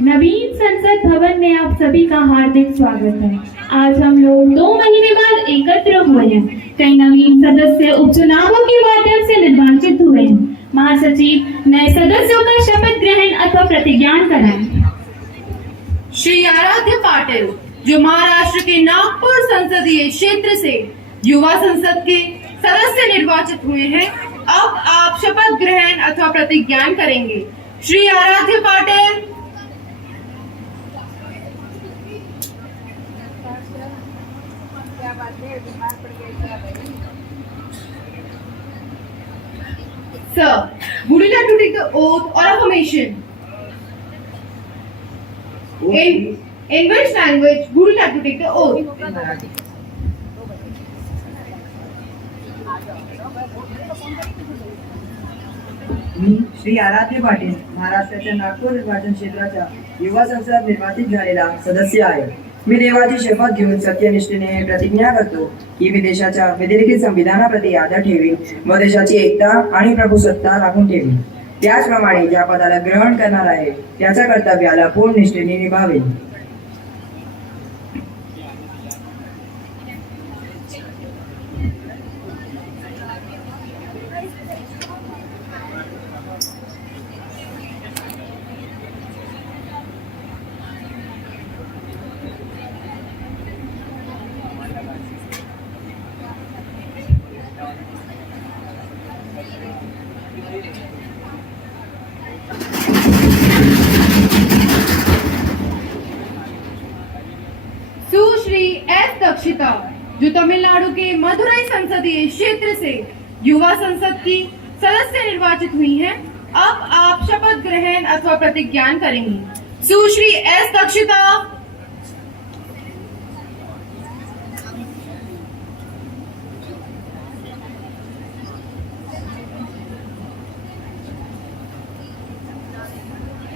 नवीन संसद भवन में आप सभी का हार्दिक स्वागत है। आज हम लोग 2 महीने बाद एकत्र हुए हैं। कई नवीन सदस्य उपचुनावों के माध्यम से निर्वाचित हुए हैं। महासचिव नए सदस्यों का शपथ ग्रहण अथवा प्रतिज्ञान कराएं। श्री आराध्य पाटिल जो महाराष्ट्र के नागपुर संसदीय क्षेत्र से युवा संसद के सदस्य निर्वाचित हुए हैं, अब आप शपथ ग्रहण अथवा प्रतिज्ञान करेंगे। श्री आराध्य Patil. Sir, would you like to take the oath or affirmation? In which language would you like to take the oath? मी श्री आराध्य पाटील महाराष्ट्राच्या नागपूर निर्वाचन क्षेत्राच्या युवा संसद निर्वाचित झालेला सदस्य आहे। मी देवाची शपथ घेऊन सत्यनिष्ठेने प्रतिज्ञा करतो की मी देशाच्या विधिलिखित संविधानाप्रती आदर ठेवीन व देशाची एकता आणि प्रभुसत्ता राखून ठेवीन। त्याचप्रमाणे ज्या पदाला ग्रहण करणार आहे त्याच्या कर्तव्याला पूर्ण निष्ठेने निभावेन। सुश्री एस दक्षिता जो तमिलनाडु के मदुरई संसदीय क्षेत्र से युवा संसद की सदस्य निर्वाचित हुई हैं, अब आप शपथ ग्रहण अथवा प्रतिज्ञान करेंगी। Sushri S Dakshita.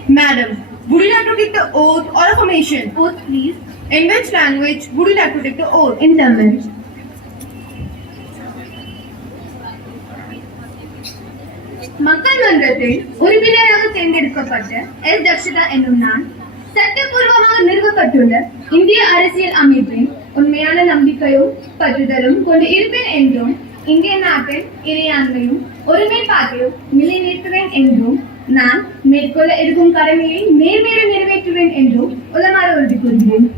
Madam, would you like to take the oath or affirmation? Oath, please. In which language would you like to take the oath? In Tamil. மக்கள் மன்றத்தில் உறுப்பினராக தேர்ந்தெடுக்கப்பட்ட எஸ் தக்ஷிதா என்னும் நான் சட்டப்பூர்வமாக நிறுவப்பட்டுள்ள இந்திய அரசியல் அமைப்பின் உண்மையான நம்பிக்கையும் பற்றுதலும் கொண்டு இருப்பேன் என்றும் இந்திய நாட்டின் இறையாண்மையும் ஒருமைப்பாட்டையும் நிலைநிறுத்துவேன் என்றும் நான் மேற்கொள்ள இருக்கும் கடமையை நேர்மையுடன் நிறைவேற்றுவேன் என்றும் உளமாற உறுதி கூறுகிறேன்।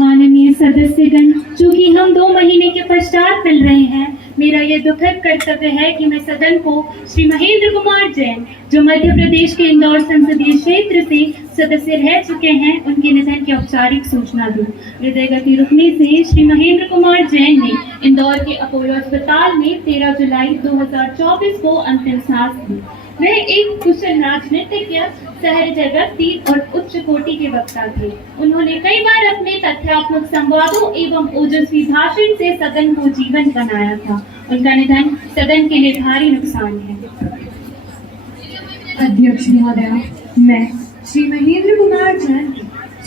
माननीय सदस्यगण, चूंकि हम 2 महीने के पश्चात मिल रहे हैं, मेरा यह दुखद कर्तव्य है कि मैं सदन को श्री महेंद्र कुमार जैन जो मध्य प्रदेश के इंदौर संसदीय क्षेत्र से सदस्य रह चुके हैं, उनके निधन की औपचारिक सूचना दूं। हृदय गति रुकने से श्री महेंद्र कुमार जैन ने इंदौर के अपोलो अस्पताल में 13 जुलाई 2024 को अंतिम सांस ली। वह एक कुशल राजनीतिज्ञ, शहर जगत और उच्च कोटि के वक्ता थे। उन्होंने कई बार अपने तथ्यात्मक संवादों एवं ओजस्वी भाषण से सदन को जीवंत बनाया था। उनका निधन सदन के लिए भारी नुकसान है। अध्यक्ष महोदया, मैं श्री महेंद्र कुमार जैन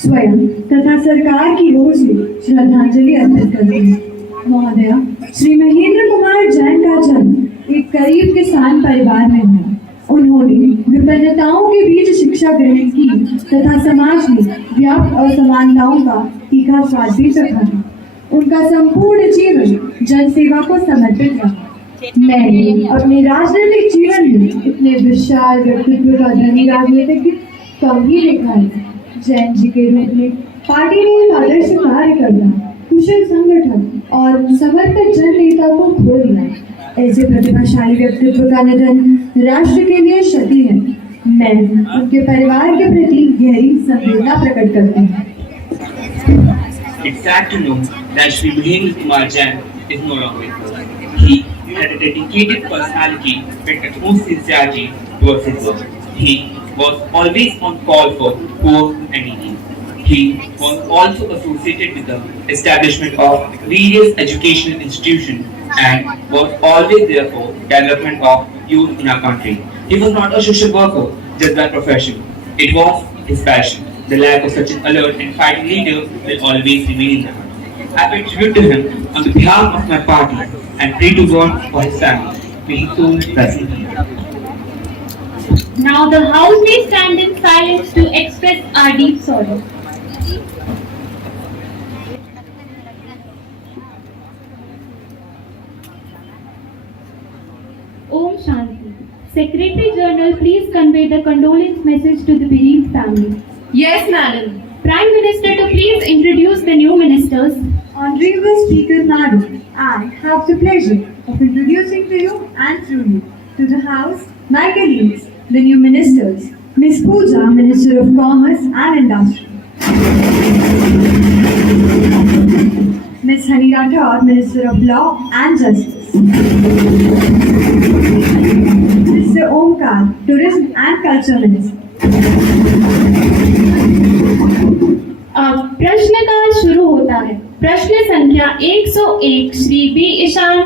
स्वयं तथा सरकार की ओर से श्रद्धांजलि अर्पित करती हूँ। महोदया, श्री महेंद्र कुमार जैन का जन्म एक गरीब किसान परिवार में हुआ। उन्होंने विभिन्नताओं के बीच शिक्षा ग्रहण की तथा समाज में व्याप्त असमानताओं का तीखा स्वाद भी चखा था। उनका संपूर्ण जीवन जनसेवा को समर्पित रहा। मैंने अपने राजनीतिक जीवन में इतने विशाल व्यक्तित्व का धनी राजनीतिज्ञ कम ही देखा है। जैन जी के रूप में पार्टी ने एक आदर्श कार्य करना, कुशल संगठन और समर्पित जन नेता को खो दिया। ऐसे प्रतिभाशाली व्यक्तित्व का निधन राष्ट्र के लिए क्षति है। मैं उनके परिवार के प्रति गहरी संवेदना प्रकट करती हूँ। It's sad to know that Sri Mahendra Kumar Jain is no longer with us. He had a dedicated personality with utmost sincerity towards his work. He was always on call for poor and needy. He was also associated with the establishment of various educational institutions and was always there for development of youth in our country. He was not a social worker just by profession. It was his passion. The lack of such an alert and fighting leader will always remain in the heart. I pay tribute to him on behalf of my party and pray to God for his family. May his soul rest in peace. Now the House may stand in silence to express our deep sorrow. Om Shanti. Secretary General, please convey the condolence message to the bereaved family. Yes, madam. Prime Minister to please introduce the new ministers. Honorable Speaker Madam, I have the pleasure of introducing to you and through you to the House, my colleagues, the new ministers, Ms. Pooja, Minister of Commerce and Industry, Ms. Hani Rathod, Minister of Law and Justice, Mr. Omkar, Tourism and Culture Minister. अब प्रश्नकाल शुरू होता है। प्रश्न संख्या 101 Shri B Ishan.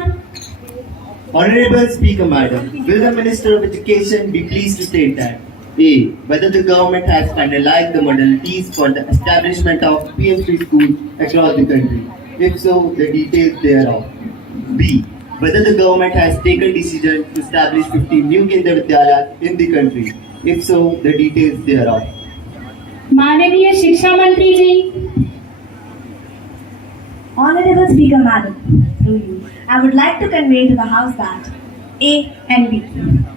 Honorable Speaker Madam, will the Minister of Education be pleased to state that A. Whether the government has finalized the modalities for the establishment of PM3 schools across the country? If so, the details thereof. B. Whether the government has taken decision to establish 50 new Kendra Vidyalayas in the country? If so, the details thereof. माननीय शिक्षा मंत्री जी। Honorable Speaker Madam, through you, I would like to convey to the House that A and B.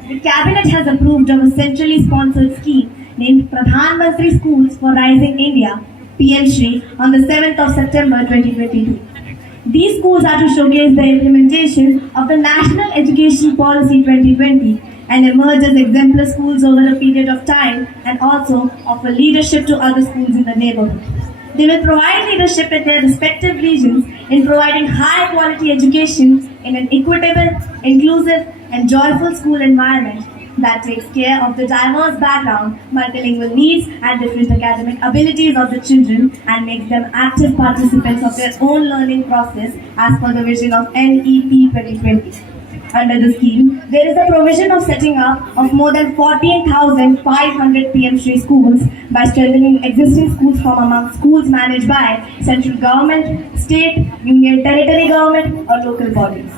The Cabinet has approved of a centrally sponsored scheme named Pradhan Mantri Schools for Rising India, PM Shri, on the 7th of September 2022. These schools are to showcase the implementation of the National Education Policy 2020 and emerge as exemplar schools over a period of time and also offer leadership to other schools in the neighborhood. They will provide leadership in their respective regions in providing high quality education in an equitable, inclusive and joyful school environment that takes care of the diverse background, multilingual needs and different academic abilities of the children and makes them active participants of their own learning process as per the vision of NEP 2020. Under the scheme, there is a provision of setting up of more than 14,500 PM Shri schools by strengthening existing schools from among schools managed by central government, state, union territory government or local bodies.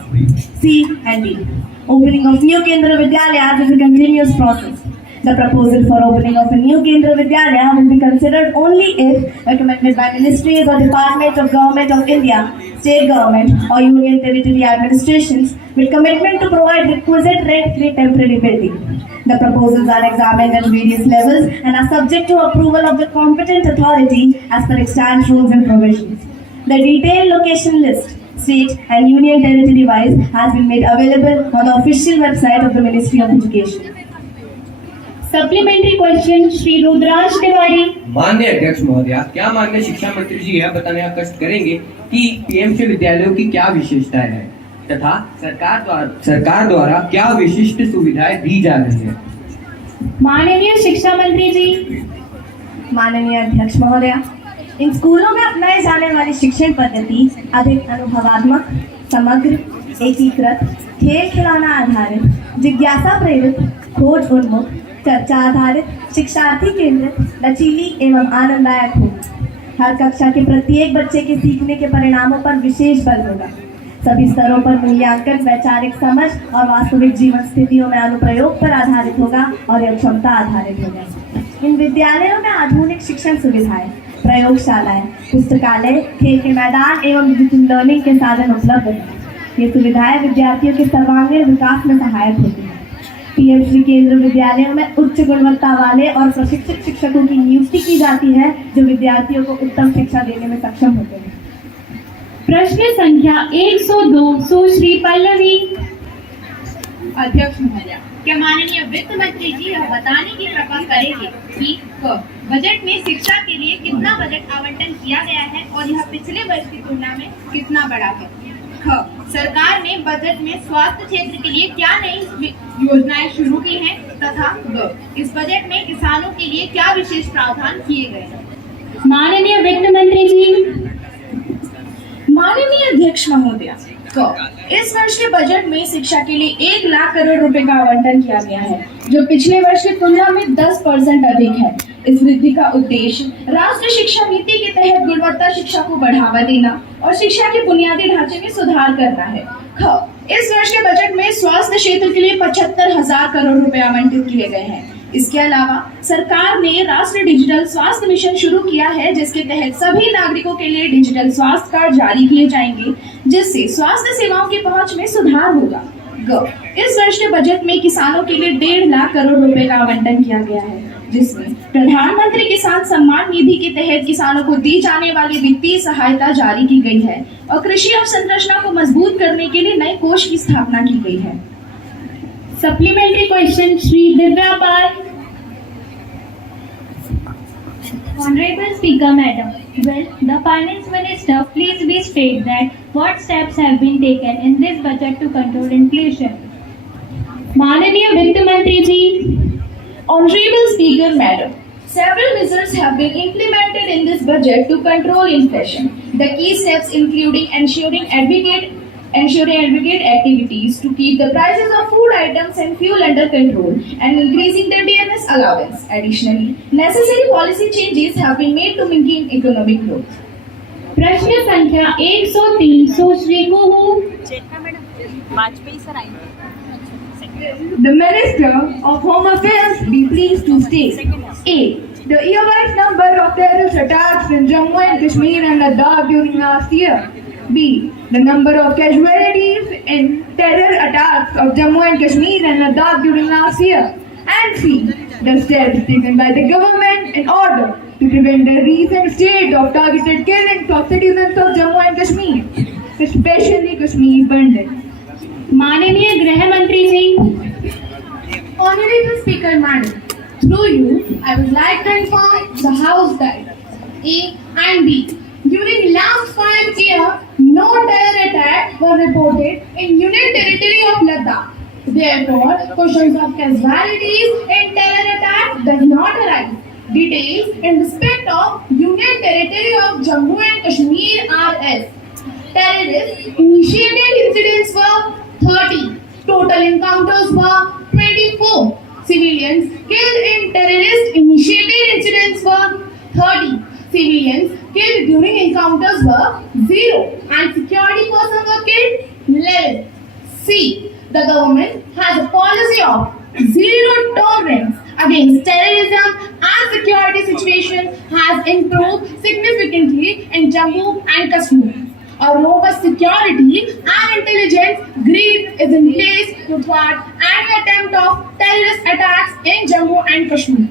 C and D. Opening of new Kendra Vidyalayas is a continuous process. The proposal for opening of a new Kendra Vidyalaya will be considered only if recommended by ministries or department of Government of India, state government or union territory administrations with commitment to provide requisite rent-free temporary building. The proposals are examined at various levels and are subject to approval of the competent authority as per extant rules and provisions. The detailed location list, state and union territory wise, has been made available on the official website of the Ministry of Education. Supplementary question Shri Rudras Tiwari. माननीय अध्यक्ष महोदया, क्या माननीय शिक्षा मंत्री जी यह बताने का कष्ट करेंगे कि पीएमसी विद्यालयों की क्या विशेषताएं हैं तथा सरकार द्वारा क्या विशिष्ट सुविधाएं दी जा रही है? माननीय शिक्षा मंत्री जी। माननीय अध्यक्ष महोदया, इन स्कूलों में अपनाए जाने वाली शिक्षण पद्धति अधिक अनुभवात्मक, समग्र, एकीकृत, खेल खिलौना आधारित, जिज्ञासा प्रेरित, खोज उन्मुख, चर्चा आधारित, शिक्षार्थी केंद्रित, लचीली एवं आनंददायक होगी। हर कक्षा के प्रत्येक बच्चे के सीखने के परिणामों पर विशेष बल होगा। सभी स्तरों पर मूल्यांकन वैचारिक समझ और वास्तविक जीवन स्थितियों में अनुप्रयोग पर आधारित होगा और यह क्षमता आधारित होगा। इन विद्यालयों में आधुनिक शिक्षण सुविधाएं, प्रयोगशालाएं, पुस्तकालय, खेल के मैदान एवं डिजिटल लर्निंग के साधन उपलब्ध हैं। ये सुविधाएं विद्यार्थियों के सर्वांगीण विकास में सहायक होती हैं। पीएम श्री केंद्र विद्यालयों में उच्च गुणवत्ता वाले और प्रशिक्षित शिक्षकों की नियुक्ति की जाती है जो विद्यार्थियों को उत्तम शिक्षा देने में सक्षम होते हैं। प्रश्न संख्या 102 श्री पल्लवी। अध्यक्ष महोदया, क्या माननीय वित्त मंत्री जी यह बताने की कृपा करेंगे कि बजट में शिक्षा के लिए कितना बजट आवंटन किया गया है और यह पिछले वर्ष की तुलना में कितना बड़ा है? ख, सरकार ने बजट में स्वास्थ्य क्षेत्र के लिए क्या नई योजनाएं शुरू की हैं तथा ग, इस बजट में किसानों के लिए क्या विशेष प्रावधान किए गए हैं। माननीय वित्त मंत्री जी, माननीय अध्यक्ष महोदय, इस वर्ष के बजट में शिक्षा के लिए 1 लाख करोड़ रुपए का आवंटन किया गया है, जो पिछले वर्ष की तुलना में 10% अधिक है। इस वृद्धि का उद्देश्य राष्ट्रीय शिक्षा नीति के तहत गुणवत्ता शिक्षा को बढ़ावा देना और शिक्षा के बुनियादी ढांचे में सुधार करना है। इस वर्ष के बजट में स्वास्थ्य क्षेत्र के लिए 75,000 करोड़ रुपए आवंटित किए गए हैं। इसके अलावा सरकार ने राष्ट्रीय डिजिटल स्वास्थ्य मिशन शुरू किया है, जिसके तहत सभी नागरिकों के लिए डिजिटल स्वास्थ्य कार्ड जारी किए जाएंगे, जिससे स्वास्थ्य सेवाओं की पहुंच में सुधार होगा। इस वर्ष के बजट में किसानों के लिए 1.5 लाख करोड़ रुपए का आवंटन किया गया है, जिसमें प्रधानमंत्री किसान सम्मान निधि के तहत किसानों को दी जाने वाली वित्तीय सहायता जारी की गई है और कृषि अवसंरचना को मजबूत करने के लिए नए कोष की स्थापना की गई है। supplementary question, Shri Divya Pal. Honorable Speaker, Madam. Well, the Finance Minister, please restate that what steps have been taken in this budget to control inflation. माननीय वित्त मंत्री जी, Honorable Speaker, Madam, several measures have been implemented in this budget to control inflation. The key steps including ensuring aggregate activities to keep the prices of food items and fuel under control and increasing the DMS allowance. Additionally, necessary policy changes have been made to maintain economic growth. प्रश्न संख्या 103 सुश्री कुहू। The Minister of Home Affairs be pleased to state A. The year-wise number of terrorist attacks in Jammu and Kashmir and Ladakh during last year. B. The number of casualties in terror attacks of Jammu and Kashmir and Ladakh during last year. And C. The steps taken by the government in order to prevent the recent state of targeted killings of citizens of Jammu and Kashmir, especially Kashmir bandits. माननीय गृह मंत्री जी, Honorable Speaker, Madam, through you, I would like to inform the House that A and B. During last 5 years, no terror attacks were reported in Union Territory of Ladakh. Therefore, questions of casualties in terror attacks does not arise. Details in respect of Union Territory of Jammu and Kashmir are as: terrorist initiated incidents were 30, total encounters were 24, civilians killed in terrorist initiated incidents were 30, civilians killed during encounters were 0, and security personnel were killed 11. C. The government has a policy of zero tolerance against terrorism, and security situation has improved significantly in Jammu and Kashmir. A robust security and intelligence grid is in place to thwart any attempt of terrorist attacks in Jammu and Kashmir.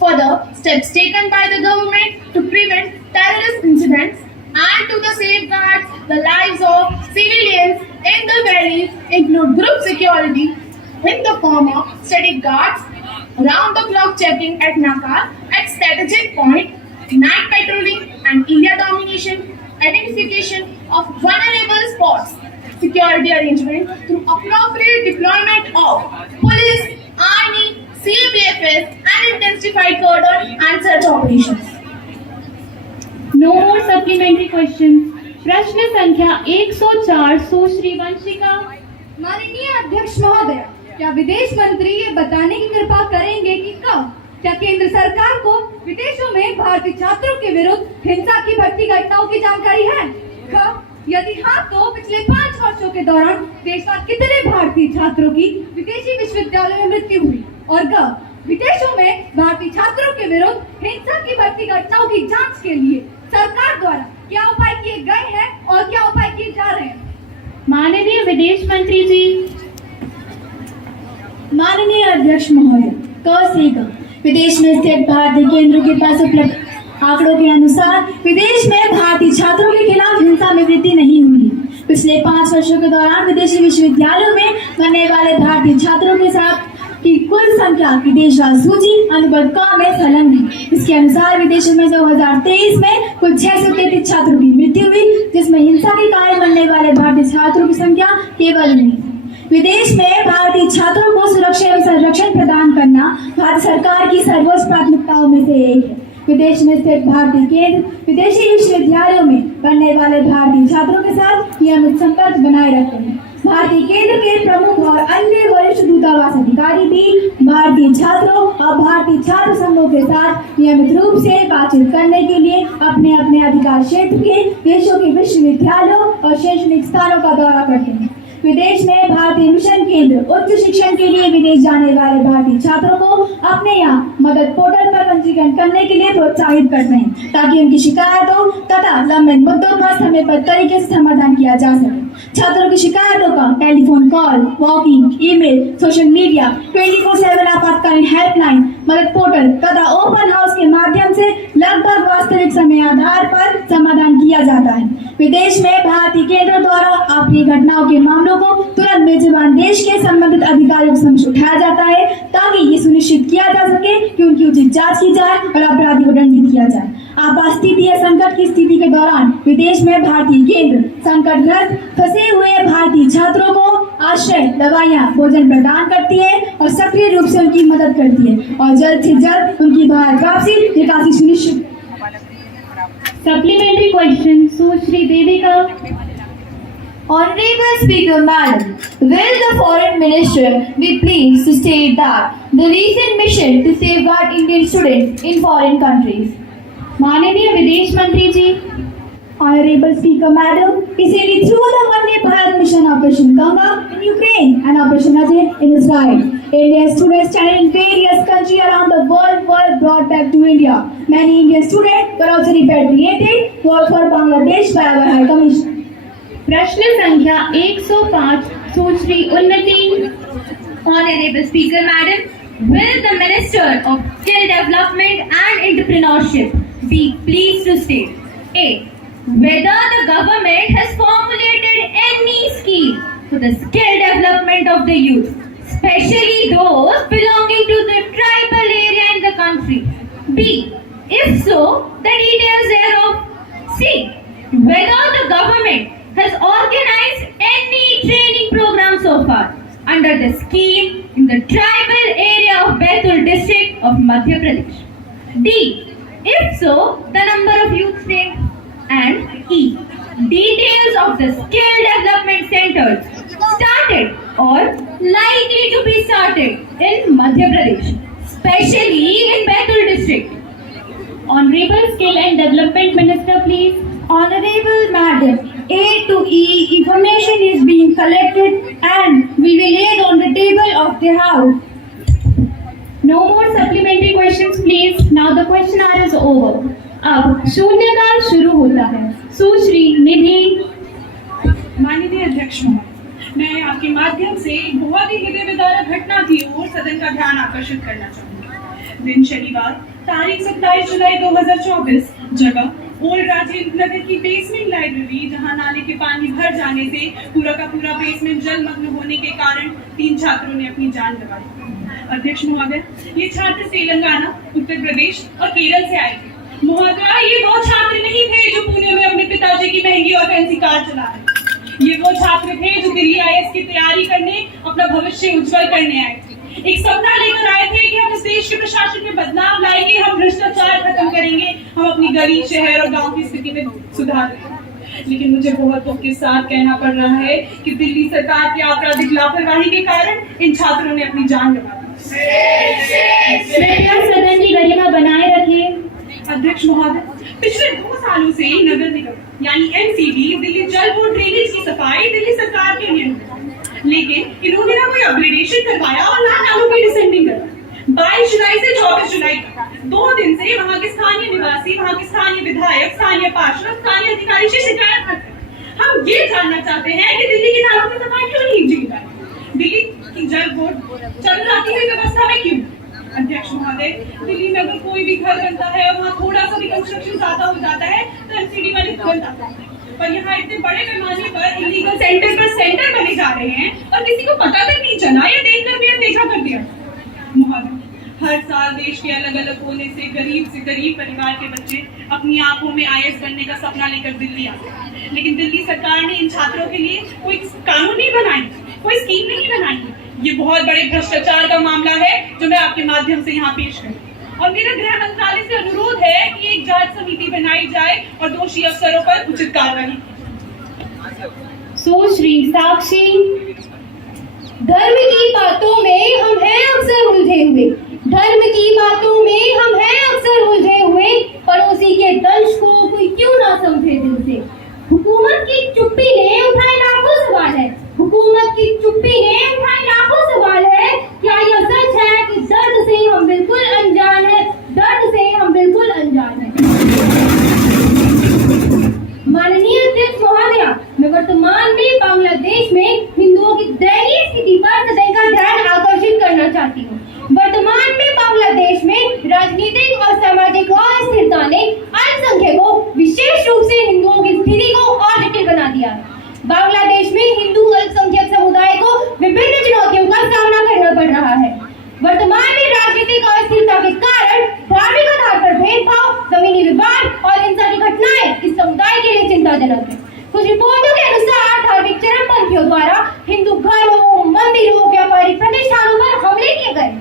Further, steps taken by the government to prevent terrorist incidents and to safeguard the lives of civilians in the valleys include group security in the form of static guards, round-the-clock checking at Naka, at strategic point, night patrolling and area domination, identification of vulnerable spots, security arrangement through appropriate deployment of police, army, CBFS and intensified cordon and search operations. no more supplementary questions. प्रश्न संख्या 104 सुश्री वंशिका। माननीय अध्यक्ष महोदय, क्या विदेश मंत्री ये बताने की कृपा करेंगे कि कब क्या केंद्र सरकार को विदेशों में भारतीय छात्रों के विरुद्ध हिंसा की बढ़ती घटनाओं की जानकारी है? कब? यदि हाँ, तो पिछले 5 वर्षों के दौरान देश में कितने भारतीय छात्रों की विदेशी विश्वविद्यालय में मृत्यु हुई? और कब विदेशों में भारतीय छात्रों के विरुद्ध हिंसा की बढ़ती घटनाओं की जांच के लिए सरकार द्वारा क्या उपाय किए गए हैं और क्या उपाय किए जा रहे हैं? माननीय विदेश मंत्री जी, माननीय अध्यक्ष महोदय, विदेश में स्थित भारतीय केंद्रों के पास उपलब्ध आंकड़ों के अनुसार विदेश में भारतीय छात्रों के खिलाफ हिंसा में वृद्धि नहीं हुई। पिछले 5 वर्षों के दौरान विदेशी विश्वविद्यालयों में बनने वाले भारतीय छात्रों के साथ की कुल संख्या विदेशवाद सूची अनुबंध क में संलग्न है। इसके अनुसार विदेशों में 2023 में कुल 633 छात्रों की मृत्यु हुई, जिसमें हिंसा के कारण मरने वाले भारतीय छात्रों की संख्या केवल 19 थी। विदेश में भारतीय छात्रों को सुरक्षा एवं संरक्षण प्रदान करना भारत सरकार की सर्वोच्च प्राथमिकताओं में से एक है। विदेश में स्थित भारतीय केंद्र विदेशी विश्वविद्यालयों में पढ़ने वाले भारतीय छात्रों के साथ नियमित संपर्क बनाए रखते हैं। भारतीय केंद्र के प्रमुख और अन्य वरिष्ठ दूतावास अधिकारी भी भारतीय छात्रों और भारतीय छात्र संघों के साथ नियमित रूप से बातचीत करने के लिए अपने अपने अधिकार क्षेत्र के देशों के विश्वविद्यालयों और शैक्षणिक स्थानों का दौरा करते हैं। विदेश में भारतीय मिशन केंद्र उच्च शिक्षण के लिए विदेश जाने वाले भारतीय छात्रों को अपने यहाँ मदद पोर्टल पर पंजीकरण करने के लिए प्रोत्साहित करते हैं, ताकि उनकी शिकायतों तथा लंबित मुद्दों का समय पर तरीके से समाधान किया जा सके। छात्रों की शिकायतों का telephone call, walking, email, social media, 24/7 आपातकालीन हेल्पलाइन, मदद पोर्टल तथा ओपन हाउस के माध्यम से लगभग वास्तविक समय आधार पर समाधान किया जाता है। विदेश में भारतीय केंद्र द्वारा अप्रिय घटनाओं के मामलों को तुरंत मेजबान देश के संबंधित अधिकारियों के समक्ष उठाया जाता है, ताकि ये सुनिश्चित किया जा सके कि उनकी उचित जांच की जाए और अपराधी को दंडित किया जाए। आपात स्थिति या संकट की स्थिति के दौरान विदेश में भारतीय केंद्र संकटग्रस्त फंसे हुए भारतीय छात्रों को आश्रय, दवाइयाँ, भोजन प्रदान करती है और सक्रिय रूप से उनकी मदद करती है और जल्द से जल्द उनकी भारत वापसी निकासी सुनिश्चित। Supplementary question, Sushri Devika. Honorable Speaker Madam, will the Foreign Minister be pleased to state that the recent mission to safeguard Indian students in foreign countries? माननीय विदेश मंत्री जी। Honorable Speaker Madam, recently through the Vande Bharat mission Operation Ganga in Ukraine and Operation Ajay in Israel, Indian students stranded in various countries around the world were brought back to India. Many Indian students were also repatriated for Bangladesh by our High Commission. प्रश्न संख्या 105, सुश्री उन्नति। Honorable Speaker Madam, will the Minister of Skill Development and Entrepreneurship be pleased to state A. Whether the government has formulated any scheme for the skill development of the youth, especially those belonging to the tribal area in the country. B. If so, the details thereof. C. Whether the government has organized any training program so far under the scheme in the tribal area of Baitul district of Madhya Pradesh. D. If so, the number of youth named. And E. Details of the skill development centers started or likely to be started in Madhya Pradesh, especially in Baitul district. Honorable Skill and Development Minister, please. Honorable Madam, A to E information is being collected and we will lay it on the table of the House. No more supplementary questions, please. Now the question hour is over. अब शून्यकाल शुरू होता है। सुश्री निधि। माननीय अध्यक्ष महोदय, मैं आपके माध्यम से एक बहुत ही हृदय विदारक घटना की ओर सदन का ध्यान आकर्षित करना चाहूंगी। दिन शनिवार तारीख 27 जुलाई 2024, जगह ओल्ड राजेंद्र नगर की बेसमेंट लाइब्रेरी, जहां नाले के पानी भर जाने से पूरा का पूरा बेसमेंट जलमग्न होने के कारण 3 छात्रों ने अपनी जान गंवाई। अध्यक्ष महोदय, ये छात्र तेलंगाना, उत्तर प्रदेश और केरल से आए थे। महोदया, ये वो छात्र नहीं थे जो पुणे में अपने पिताजी की महंगी और फैंसी कार चला रहे। ये वो छात्र थे जो दिल्ली IAS की तैयारी करने, अपना भविष्य उज्जवल करने आए थे। एक सपना लेकर आए थे कि हम इस देश के प्रशासन में बदलाव लाएंगे, हम भ्रष्टाचार खत्म करेंगे, हम अपनी गरीब शहर और गांव की स्थिति में सुधार करेंगे। लेकिन मुझे बहुत दुख के साथ कहना पड़ रहा है कि दिल्ली सरकार की आपराधिक लापरवाही के कारण इन छात्रों ने अपनी जान गंवा दी। कृपया सदन की गरिमा बनाए रखें। अध्यक्ष महोदय, पिछले 2 सालों से नगर निगम यानी MCD, दिल्ली जल बोर्ड ड्रेनेज की सफाई दिल्ली सरकार के नियंत्रण, लेकिन इन्होंने ना कोई अपग्रेडेशन करवाया और ना नालों की डिसेंडिंग करवाई। 22 जुलाई से 24 जुलाई तक 2 दिन से वहाँ के स्थानीय निवासी, वहाँ के स्थानीय विधायक, स्थानीय पार्षद, स्थानीय अधिकारी से शिकायत करते हैं। हम ये जानना चाहते हैं कि दिल्ली की नालों की सफाई क्यों नहीं की जाती, दिल्ली की जल बोर्ड चल रही व्यवस्था में क्यों। अध्यक्ष महोदय, दिल्ली में अगर कोई भी घर बनता है और वहाँ थोड़ा सा भी कंस्ट्रक्शन ज्यादा हो जाता है तो MCD वाले तुरंत आते हैं, पर यहाँ इतने बड़े पैमाने पर इलीगल सेंटर पर सेंटर बने जा रहे हैं और किसी को पता तक नहीं चला या देखकर भी देखा कर दिया। साल देश के अलग अलग कोने से गरीब परिवार के बच्चे अपनी आंखों में IAS बनने का सपना लेकर दिल्ली आते हैं, लेकिन दिल्ली सरकार ने इन छात्रों के लिए कोई कानून नहीं बनाई, कोई स्कीम नहीं बनाई। ये बहुत बड़े भ्रष्टाचार का मामला है जो मैं आपके माध्यम से यहाँ पेश करूँ। और मेरा गृह मंत्रालय से अनुरोध है कि एक जांच समिति बनाई जाए और दोषी अफसरों पर उचित कार्रवाई की। सुश्री साक्षी। धर्म की बातों में हम हैं अक्सर उलझे हुए, धर्म की बातों में हम हैं अक्सर उलझे हुए, पड़ोसी के दंश को कोई क्यों ना समझे दिल से। हुकूमत की चुप्पी ने उठाए लाखों सवाल है, हुकूमत की चुप्पी ने उठाए लाखों सवाल है। क्या यह सच है कि दर्द से हम बिल्कुल अनजान है, दर्द से हम बिल्कुल अनजान है। माननीय अध्यक्ष महोदया, मैं वर्तमान में बांग्लादेश में हिंदुओं की दयनीय स्थिति पर सदन का ध्यान आकर्षित करना चाहती हूँ। वर्तमान में बांग्लादेश में राजनीतिक और सामाजिक अस्थिरता ने अल्पसंख्यकों, विशेष रूप से हिंदुओं की स्थिति को और जटिल बना दिया है। बांग्लादेश में हिंदू अल्पसंख्यक समुदाय को विभिन्न चुनौतियों का सामना करना पड़ रहा है। वर्तमान में राजनीतिक अस्थिरता के कारण धार्मिक आधार पर भेदभाव, जमीनी विवाद और हिंसा की घटनाएं इस समुदाय के लिए चिंताजनक है। कुछ रिपोर्टों के अनुसार धार्मिक चरमपंथियों द्वारा हिंदू घरों, मंदिरों, व्यापारिक प्रतिष्ठानों पर हमले किए गए।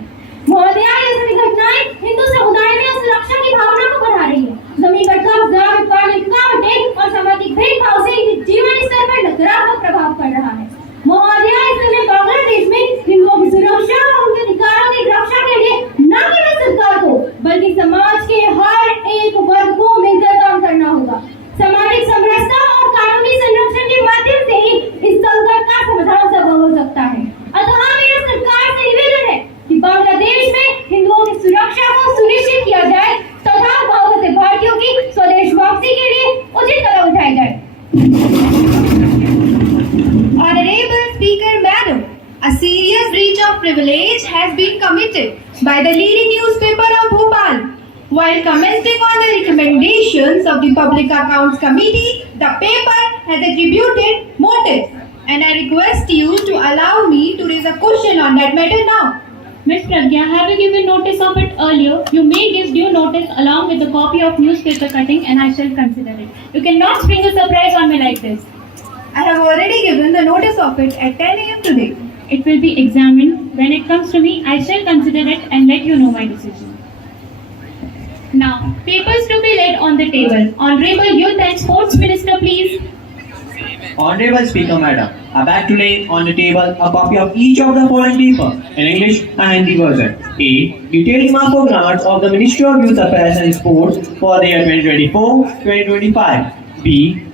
महोदया, ये सभी घटनाएं हिंदू समुदाय में असुरक्षा की भावना को बढ़ा रही है। जमीन पर कब्जा, व्यापारिक रुकावटें और सामाजिक भेदभाव से जीवन स्तर पर नकारात्मक प्रभाव पड़ रहा है। महोदया, इस समय बांग्लादेश में हिंदुओं की सुरक्षा और उनके अधिकारों की रक्षा के लिए न केवल सरकार को बल्कि समाज के हर एक वर्ग को मिलकर काम करना होगा। सामाजिक समरसता और कानूनी संरक्षण के माध्यम से ही इस संकट का समाधान संभव हो सकता है। अतः मेरा सरकार से निवेदन है कि बांग्लादेश में हिंदुओं की सुरक्षा को सुनिश्चित किया जाए तथा भारत से भारतीयों की स्वदेश वापसी के लिए उचित कदम उठाए जाए। Honorable Speaker Madam, a serious breach of privilege has been committed by the leading newspaper of Bhopal. While commenting on the recommendations of the Public Accounts Committee, the paper has attributed motives, and I request you to allow me to raise a question on that matter now. Miss Pragya, having given notice of it earlier, you may give due notice along with a copy of newspaper cutting and I shall consider it. You cannot spring a surprise on me like this. I have already given the notice of it at 10 a.m. today. It will be examined. When it comes to me, I shall consider it and let you know my decision. Now, papers to be laid on the table. Honorable Youth and Sports Minister, please. Honorable Speaker Madam, I beg to lay on the table a copy of each of the following paper in English and Hindi version. A. Detailing mark of grants of the Ministry of Youth Affairs and Sports for the year 2024-2025. B.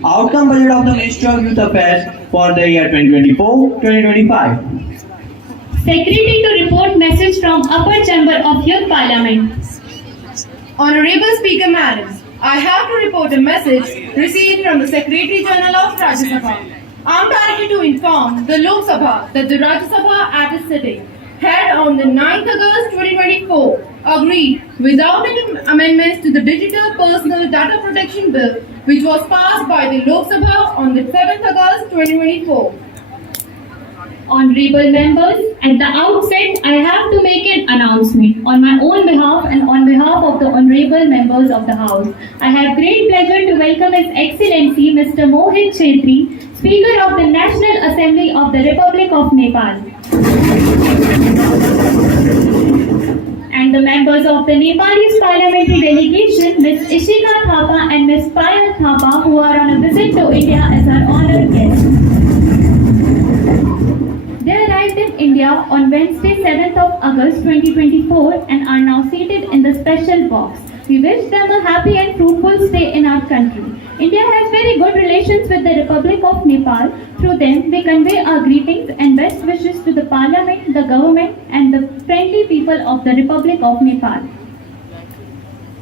Outcome budget of the Ministry of Youth Affairs for the year 2024-2025. Secretary to report message from Upper Chamber of Youth Parliament. Honorable Speaker Madam, I have to report a message received from the Secretary General of Rajya Sabha. I am directed to inform the Lok Sabha that the Rajya Sabha at its sitting had on the 9th August 2024 agreed without any amendments to the Digital Personal Data Protection Bill which was passed by the Lok Sabha on the 7th August 2024. Honorable members, at the outset, I have to make an announcement on my own behalf and on behalf of the honorable members of the House. I have great pleasure to welcome His Excellency Mr. Mohit Chhetri, Speaker of the National Assembly of the Republic of Nepal, and the members of the Nepalese parliamentary delegation, Ms. Ishika Thapa and Ms. Payal Thapa, who are on a visit to India as our honored guests. They arrived in India on Wednesday, 7th of August 2024 and are now seated in the special box. We wish them a happy and fruitful stay in our country. India has very good relations with the Republic of Nepal. Through them, we convey our greetings and best wishes to the Parliament, the government and the friendly people of the Republic of Nepal.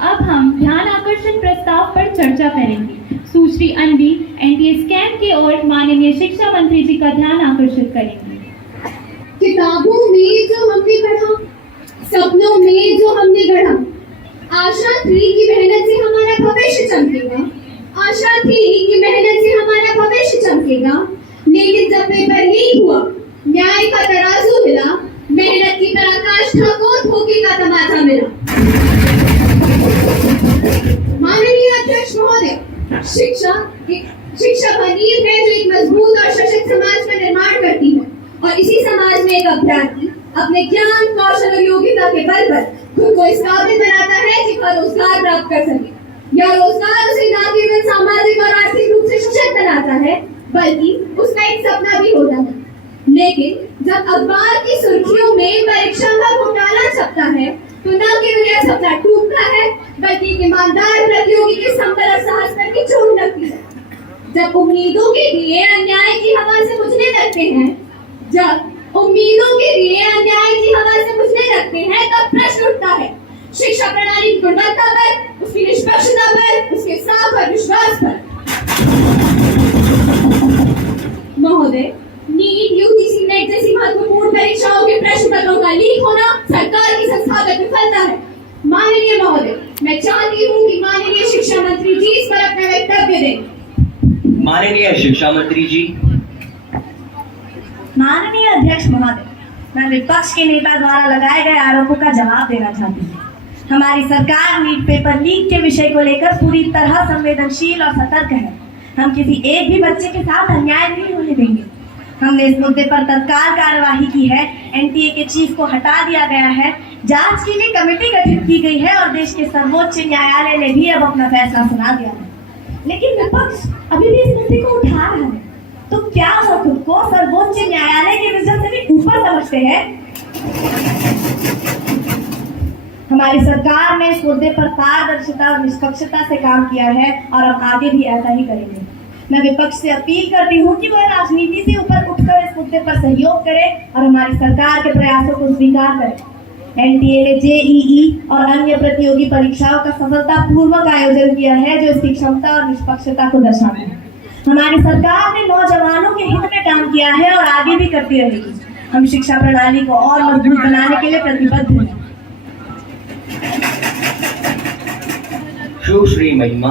अब हम ध्यान आकर्षण प्रस्ताव पर चर्चा करेंगे। सुश्री अनवी NDA scam की ओर माननीय शिक्षा मंत्री जी का ध्यान आकर्षित करेंगे। किताबों में जो हमने पढ़ा, सपनों में जो हमने गढ़ा, आशा थी कि मेहनत से हमारा भविष्य चमकेगा, आशा थी कि मेहनत से हमारा भविष्य चमकेगा, लेकिन जब पेपर लीक हुआ, न्याय का तराजू हिला, मेहनत की पराकाष्ठा को धोखे का तमाचा मिला। इस काबिल बनाता है कि वह रोजगार प्राप्त कर सके। यह रोजगार उसे न केवल सामाजिक और आर्थिक रूप से सशक्त बनाता है, बल्कि उसका एक सपना भी होता है। लेकिन जब अखबार की सुर्खियों में परीक्षा का घोटाला छपता है, तो न केवल यह सपना टूटता है, बल्कि एक ईमानदार प्रतियोगी के संबल और साहस पर की चोट लगती है। जब उम्मीदों के दिए अन्याय की हवा से बुझने लगते हैं, तब प्रश्न उठता है शिक्षा प्रणाली की गुणवत्ता पर, उसकी निष्पक्षता पर, उसके साख और विश्वास पर। महोदय, नीट, यूजीसी, नेट जैसी महत्वपूर्ण परीक्षाओं के प्रश्न पत्रों का लीक होना सरकार की संस्थागत विफलता है। माननीय महोदय, मैं चाहती हूँ कि माननीय शिक्षा मंत्री जी इस पर अपना वक्तव्य दें। माननीय शिक्षा मंत्री जी। माननीय अध्यक्ष महोदय, मैं विपक्ष के नेता द्वारा लगाए गए आरोपों का जवाब देना चाहती हूँ। हमारी सरकार नीट पेपर लीक के विषय को लेकर पूरी तरह संवेदनशील और सतर्क है। हम किसी एक भी बच्चे के साथ अन्याय नहीं होने देंगे। हमने इस मुद्दे पर तत्काल कार्यवाही की है। एनटीए के चीफ को हटा दिया गया है। जांच के लिए कमेटी गठित की गई है और देश के सर्वोच्च न्यायालय ने भी अब अपना फैसला सुना दिया है। लेकिन विपक्ष अभी भी इस मुद्दे को उठा रहा है। तो क्या वो खुद को सर्वोच्च न्यायालय के विजन से भी ऊपर समझते हैं? हमारी सरकार ने इस मुद्दे पर पारदर्शिता और निष्पक्षता से काम किया है और अब आगे भी ऐसा ही करेंगे। मैं विपक्ष से अपील करती हूँ कि वह राजनीति से ऊपर उठकर इस मुद्दे पर सहयोग करे और हमारी सरकार के प्रयासों को स्वीकार करे। एनटीए ने जेईई और अन्य प्रतियोगी परीक्षाओं का सफलतापूर्वक आयोजन किया है, जो इसकी क्षमता और निष्पक्षता को दर्शाता है। हमारी सरकार ने नौजवानों के हित में काम किया है और आगे भी करती रहेगी। हम शिक्षा प्रणाली को और मजबूत बनाने के लिए प्रतिबद्ध हैं। सुश्री महिमा।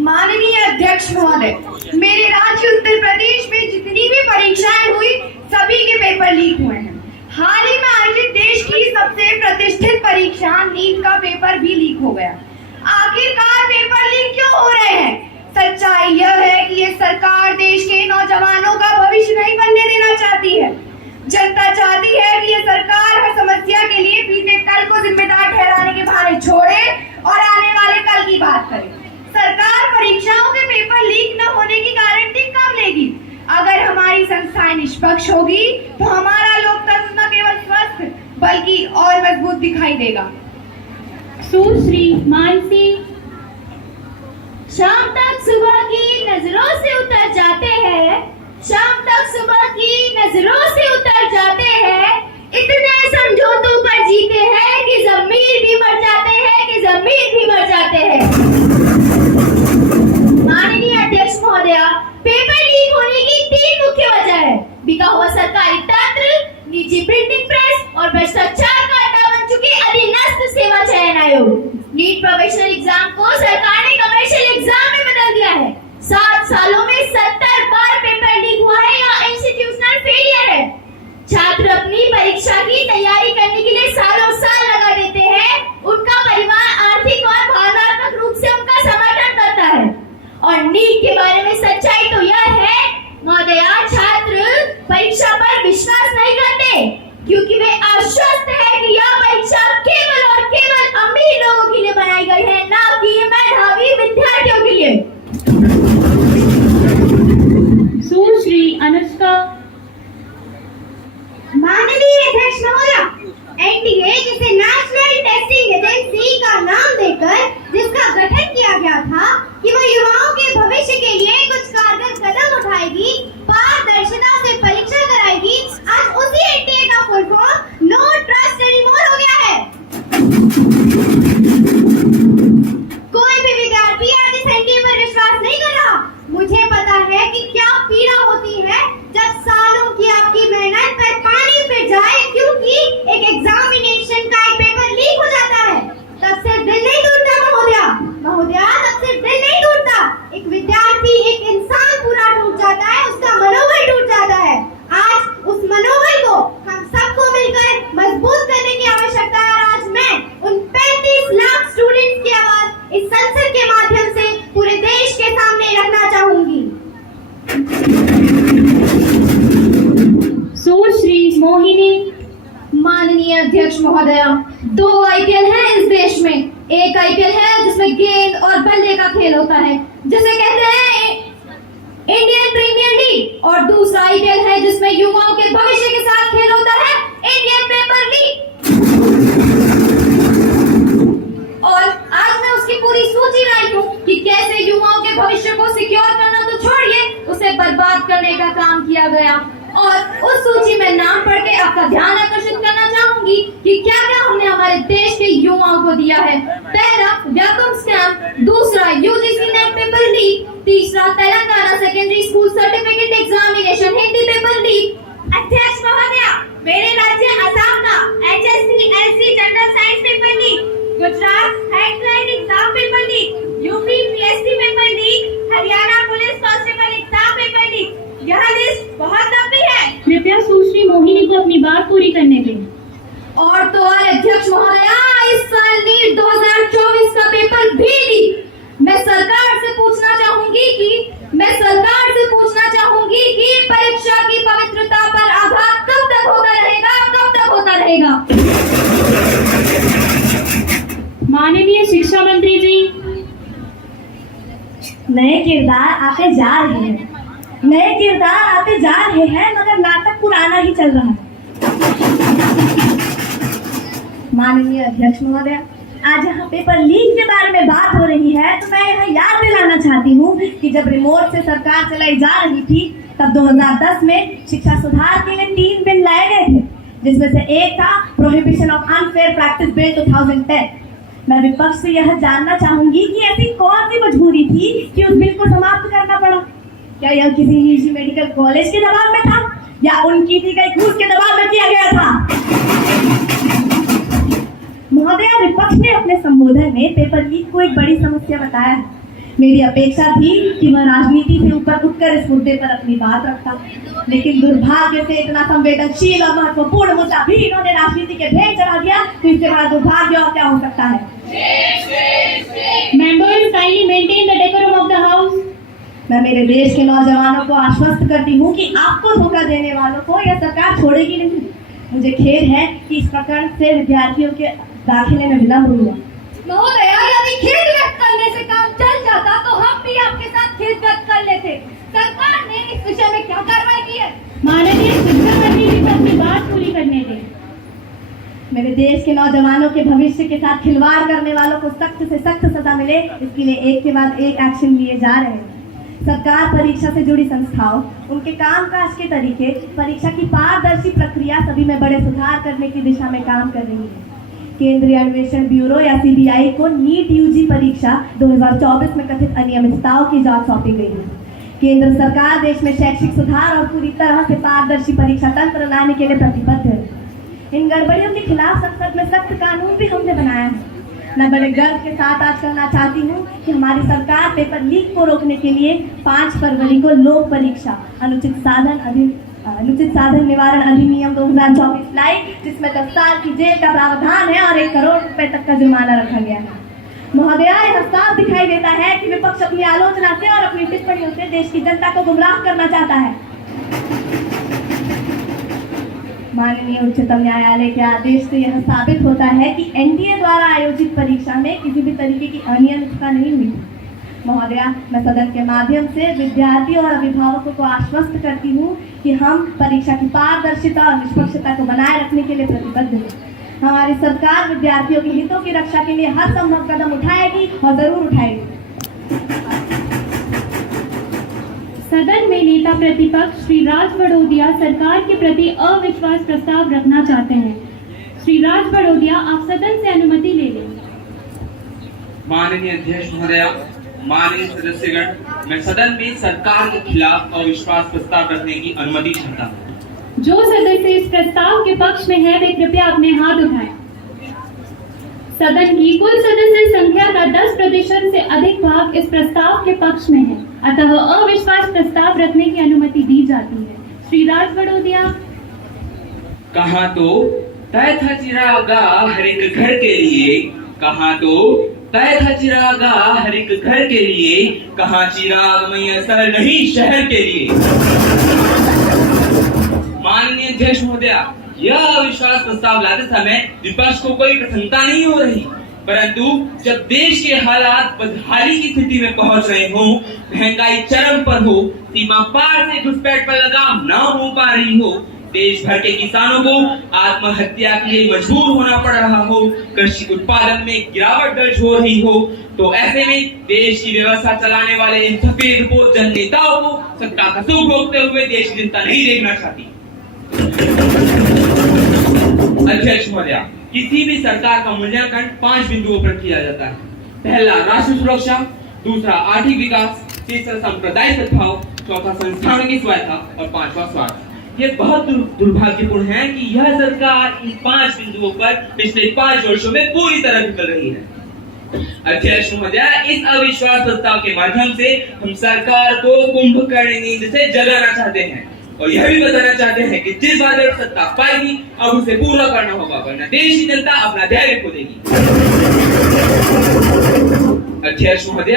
माननीय अध्यक्ष महोदय, मेरे राज्य उत्तर प्रदेश में जितनी भी परीक्षाएं हुई, सभी के पेपर लीक हुए हैं। हाल ही में आयोजित देश की सबसे प्रतिष्ठित परीक्षा नीट का पेपर भी लीक हो गया। आखिरकार पेपर लीक क्यों हो रहे हैं? सच्चाई यह है कि ये सरकार देश के नौजवानों का भविष्य नहीं बनने देना चाहती है। जनता चाहती है कि ये सरकार हर समस्या के लिए बीते कल को जिम्मेदार ठहराने के बहाने छोड़े और आने वाले कल की बात करे। सरकार परीक्षाओं के पेपर लीक न होने की गारंटी कब लेगी? अगर हमारी संस्थाएं निष्पक्ष होगी तो हमारा लोकतंत्र न केवल स्वस्थ बल्कि और मजबूत दिखाई देगा। सुश्री मानसी। शाम तक सुबह की नजरों से उतर जाते हैं, शाम तक सुबह की नजरों से उतर जाते हैं, इतने समझौतों पर जीते हैं कि ज़मीर भी मर जाते हैं, कि ज़मीर भी मर जाते हैं। माननीय अध्यक्ष महोदया, पेपर लीक होने की 3 मुख्य वजह है। बिका हुआ सरकारी तंत्र, निजी प्रिंटिंग प्रेस और भ्रष्टाचार का अड्डा बन चुके अधीनस्थ सेवा चयन आयोग। नीट प्रोफेशनल एग्जाम को सरकार ने कमर्शियल एग्जाम में बदल दिया है। 7 सालों में 70 बार पेपर लीक हुआ है या इंस्टीट्यूशनल फेलियर है। छात्र अपनी परीक्षा की तैयारी करने के लिए सालों साल लगा देते हैं। उनका परिवार आर्थिक और भावनात्मक रूप से उनका समर्थन करता है। और नीट के बारे में सच्चाई तो यह है महोदया, छात्र परीक्षा पर विश्वास नहीं करते क्योंकि वे आश्वस्त है कि यह परीक्षा केवल और केवल अमीर लोगों के लिए बनाई गई है, ना कि मेधावी विद्यार्थियों के लिए। सुश्री अनुष्का। माननीय अध्यक्ष महोदया, एनटीए जिसे नेशनल टेस्टिंग एजेंसी का नाम देकर जिसका गठन किया गया था कि वह युवाओं के भविष्य के लिए कुछ कारगर कदम उठाएगी, पारदर्शिता से परीक्षा कराएगी, आज उसी एनटीए का full form no trust anymore हो गया है। कोई भी विद्यार्थी आज इस एनटीए पर विश्वास नहीं कर रहा। मुझे पता है कि क्या पीड़ा होती है जब सालों की आपकी मेहनत पर पानी फिर जाए क्योंकि एक एग्जामिनेशन का एक पेपर लीक हो जाता है। तब से दिल नहीं टूटता महोदया, तब से दिल नहीं टूटता। एक विद्यार्थी, एक इंसान पूरा टूट जाता है, उसका मनोबल टूट जाता है। आज उस मनोबल को हम सबको मिलकर मजबूत करने की आवश्यकता है। आज मैं उन 35 2 आईपीएल है इस देश में। एक आईपीएल है जिसमें गेंद और बल्ले का खेल होता है, जिसे कहते हैं इंडियन प्रीमियर लीग, और दूसरा आईपीएल है जिसमें युवाओं के भविष्य के साथ खेल होता है, इंडियन पेपर लीग। और आज मैं उसकी पूरी सूची लाई हूँ कि कैसे युवाओं के भविष्य को सिक्योर करना तो छोड़िए, उसे बर्बाद करने का काम किया गया। और उस सूची में नाम पढ़ के आपका ध्यान आकर्षित करना चाहूंगी कि क्या क्या हमने हमारे देश के युवाओं को दिया है। पहला व्यापम स्कैम, दूसरा यूजीसी नेट पेपर लीक, तीसरा Telangana secondary school certificate examination Hindi paper leak. अध्यक्ष महोदय, मेरे राज्य असम का HSC/LC general science paper leak, Gujarat headline exam paper leak, UP PSC paper leak, Haryana police constable exam paper leak. यह लिस्ट बहुत लंबी है। कृपया सुश्री मोहिनी को अपनी बात पूरी करने दें। और तो और अध्यक्ष महोदया, इस साल नीट 2024 का पेपर भी लीक। मैं सरकार से पूछना चाहूंगी कि परीक्षा की पवित्रता पर आघात कब तक होता रहेगा? माननीय शिक्षा मंत्री जी, नए किरदार आते जा रहे हैं मगर नाटक पुराना ही चल रहा है। माननीय अध्यक्ष महोदय, आज यहाँ पेपर लीक के बारे में बात हो रही है तो मैं यहाँ याद दिलाना चाहती हूँ कि जब रिमोट से सरकार चलाई जा रही थी तब 2010 में शिक्षा सुधार के लिए 3 बिल लाए गए थे, जिसमें से एक था prohibition of unfair practice bill 2010। मैं विपक्ष से यह जानना चाहूंगी कि ऐसी कौन सी मजबूरी थी कि उस बिल को समाप्त करना पड़ा? क्या यह किसी निजी मेडिकल कॉलेज के दबाव में था या उनकी दी गई घूस के दबाव में किया गया था? महोदय, विपक्ष ने अपने संबोधन में पेपर लीक को एक बड़ी समस्या बताया है। मेरी अपेक्षा थी कि वह राजनीति से ऊपर उठकर इस मुद्दे पर अपनी बात रखता, लेकिन दुर्भाग्य से इतना संवेदनशील और महत्वपूर्ण मुद्दा भी इन्होंने राजनीति के भेंट चढ़ा दिया। तो इससे बड़ा दुर्भाग्य और क्या हो सकता है? Members kindly maintain the decorum of the house. मैं मेरे देश के नौजवानों को आश्वस्त करती हूँ कि आपको धोखा देने वालों को यह सरकार छोड़ेगी नहीं। मुझे खेद है कि इस प्रकरण से विद्यार्थियों के दाखिले में विलम्ब हुआ। महोदया, यदि खेद व्यक्त करने से काम चल जाता तो हम भी आपके साथ खेद व्यक्त कर लेते। सरकार ने इस विषय में क्या कार्रवाई की है? माननीय शिक्षा मंत्री जी को अपनी बात पूरी करने दें। मेरे देश के नौजवानों के भविष्य के साथ खिलवाड़ करने वालों को सख्त से सख्त सजा मिले, इसके लिए एक के बाद एक एक्शन लिए जा रहे हैं। सरकार परीक्षा से जुड़ी संस्थाओं, उनके कामकाज के तरीके, परीक्षा की पारदर्शी प्रक्रिया सभी में बड़े सुधार करने की दिशा में काम कर रही है। केंद्रीय अन्वेषण ब्यूरो या CBI को नीट यूजी परीक्षा 2024 में कथित अनियमितताओं की जांच सौंपी गई है। केंद्र सरकार देश में शैक्षिक सुधार और पूरी तरह से पारदर्शी परीक्षा तंत्र लाने के लिए प्रतिबद्ध है। इन गड़बड़ियों के खिलाफ संसद में सख्त कानून भी हमने बनाया है। मैं बड़े गर्व के साथ आज कहना चाहती हूँ कि हमारी सरकार पेपर लीक को रोकने के लिए 5 फरवरी को लोक परीक्षा अनुचित साधन निवारण अधिनियम 2024 लाई, जिसमें 10 साल की जेल का प्रावधान है और 1 करोड़ रुपए तक का जुर्माना रखा गया है। महोदया, यह साफ दिखाई देता है कि विपक्ष अपनी आलोचना से और अपनी टिप्पणियों से देश की जनता को गुमराह करना चाहता है। माननीय उच्चतम न्यायालय के आदेश से यह साबित होता है कि NDA द्वारा आयोजित परीक्षा में किसी भी तरीके की अनियमितता नहीं हुई। महोदया, मैं सदन के माध्यम से विद्यार्थियों और अभिभावकों को आश्वस्त करती हूँ कि हम परीक्षा की पारदर्शिता और निष्पक्षता को बनाए रखने के लिए प्रतिबद्ध हैं। हमारी सरकार विद्यार्थियों के हितों की रक्षा के लिए हर संभव कदम उठाएगी और जरूर उठाएगी। सदन में नेता प्रतिपक्ष श्री राज बड़ोदिया सरकार के प्रति अविश्वास प्रस्ताव रखना चाहते हैं। श्री राज बड़ोदिया, आप सदन से अनुमति ले लें। माननीय अध्यक्ष महोदया, माननीय सदस्यगण, मैं सदन में सरकार के खिलाफ अविश्वास प्रस्ताव रखने की अनुमति चाहता हूँ। जो सदस्य इस प्रस्ताव के पक्ष में है वे कृपया अपने हाथ उठाएं। सदन की कुल सदस्य संख्या का 10% से अधिक भाग इस प्रस्ताव के पक्ष में है, अतः अविश्वास प्रस्ताव रखने की अनुमति दी जाती है। श्री राज बड़ोदिया। कहाँ तो तय था चिरागा हर एक घर के लिए, कहाँ तो तय था चिरागा हर एक घर के लिए, कहाँ चिराग मैसर नहीं शहर के लिए। माननीय अध्यक्ष महोदया, यह अविश्वास प्रस्ताव लाते समय विपक्ष को कोई प्रसन्नता नहीं हो रही, परंतु जब देश के हालात बदहाली की स्थिति में पहुंच रहे हो, महंगाई चरम पर हो, सीमा पार से घुसपैठ पर लगाम न हो पा रही हो, देश भर के किसानों को आत्महत्या के लिए मजबूर होना पड़ रहा हो, कृषि उत्पादन में गिरावट दर्ज हो रही हो, तो ऐसे में देश की व्यवस्था चलाने वाले इन सफेद पोत नेताओं को सत्ता का सुख भोगते हुए देश की जनता नहीं देखना चाहती। अध्यक्ष महोदय, किसी भी सरकार का मूल्यांकन 5 बिंदुओं पर किया जाता है। पहला राष्ट्र सुरक्षा, दूसरा आर्थिक विकास, तीसरा सांप्रदायिक सद्भाव, चौथा संस्थानों की स्वायत्तता और पांचवा स्वार्थ। ये बहुत दुर्भाग्यपूर्ण है कि यह सरकार इन 5 बिंदुओं पर पिछले 5 वर्षों में पूरी तरह विफल रही है। अध्यक्ष महोदय, इस अविश्वास प्रस्ताव के माध्यम से हम सरकार को कुंभकर्ण नींद से जगाना चाहते हैं और यह भी बताना चाहते हैं कि जिस बात पर सत्ता पाएगी अब उसे पूरा करना होगा, वरना देश की जनता अपना धैर्य खो देगी। अध्यक्ष महोदय,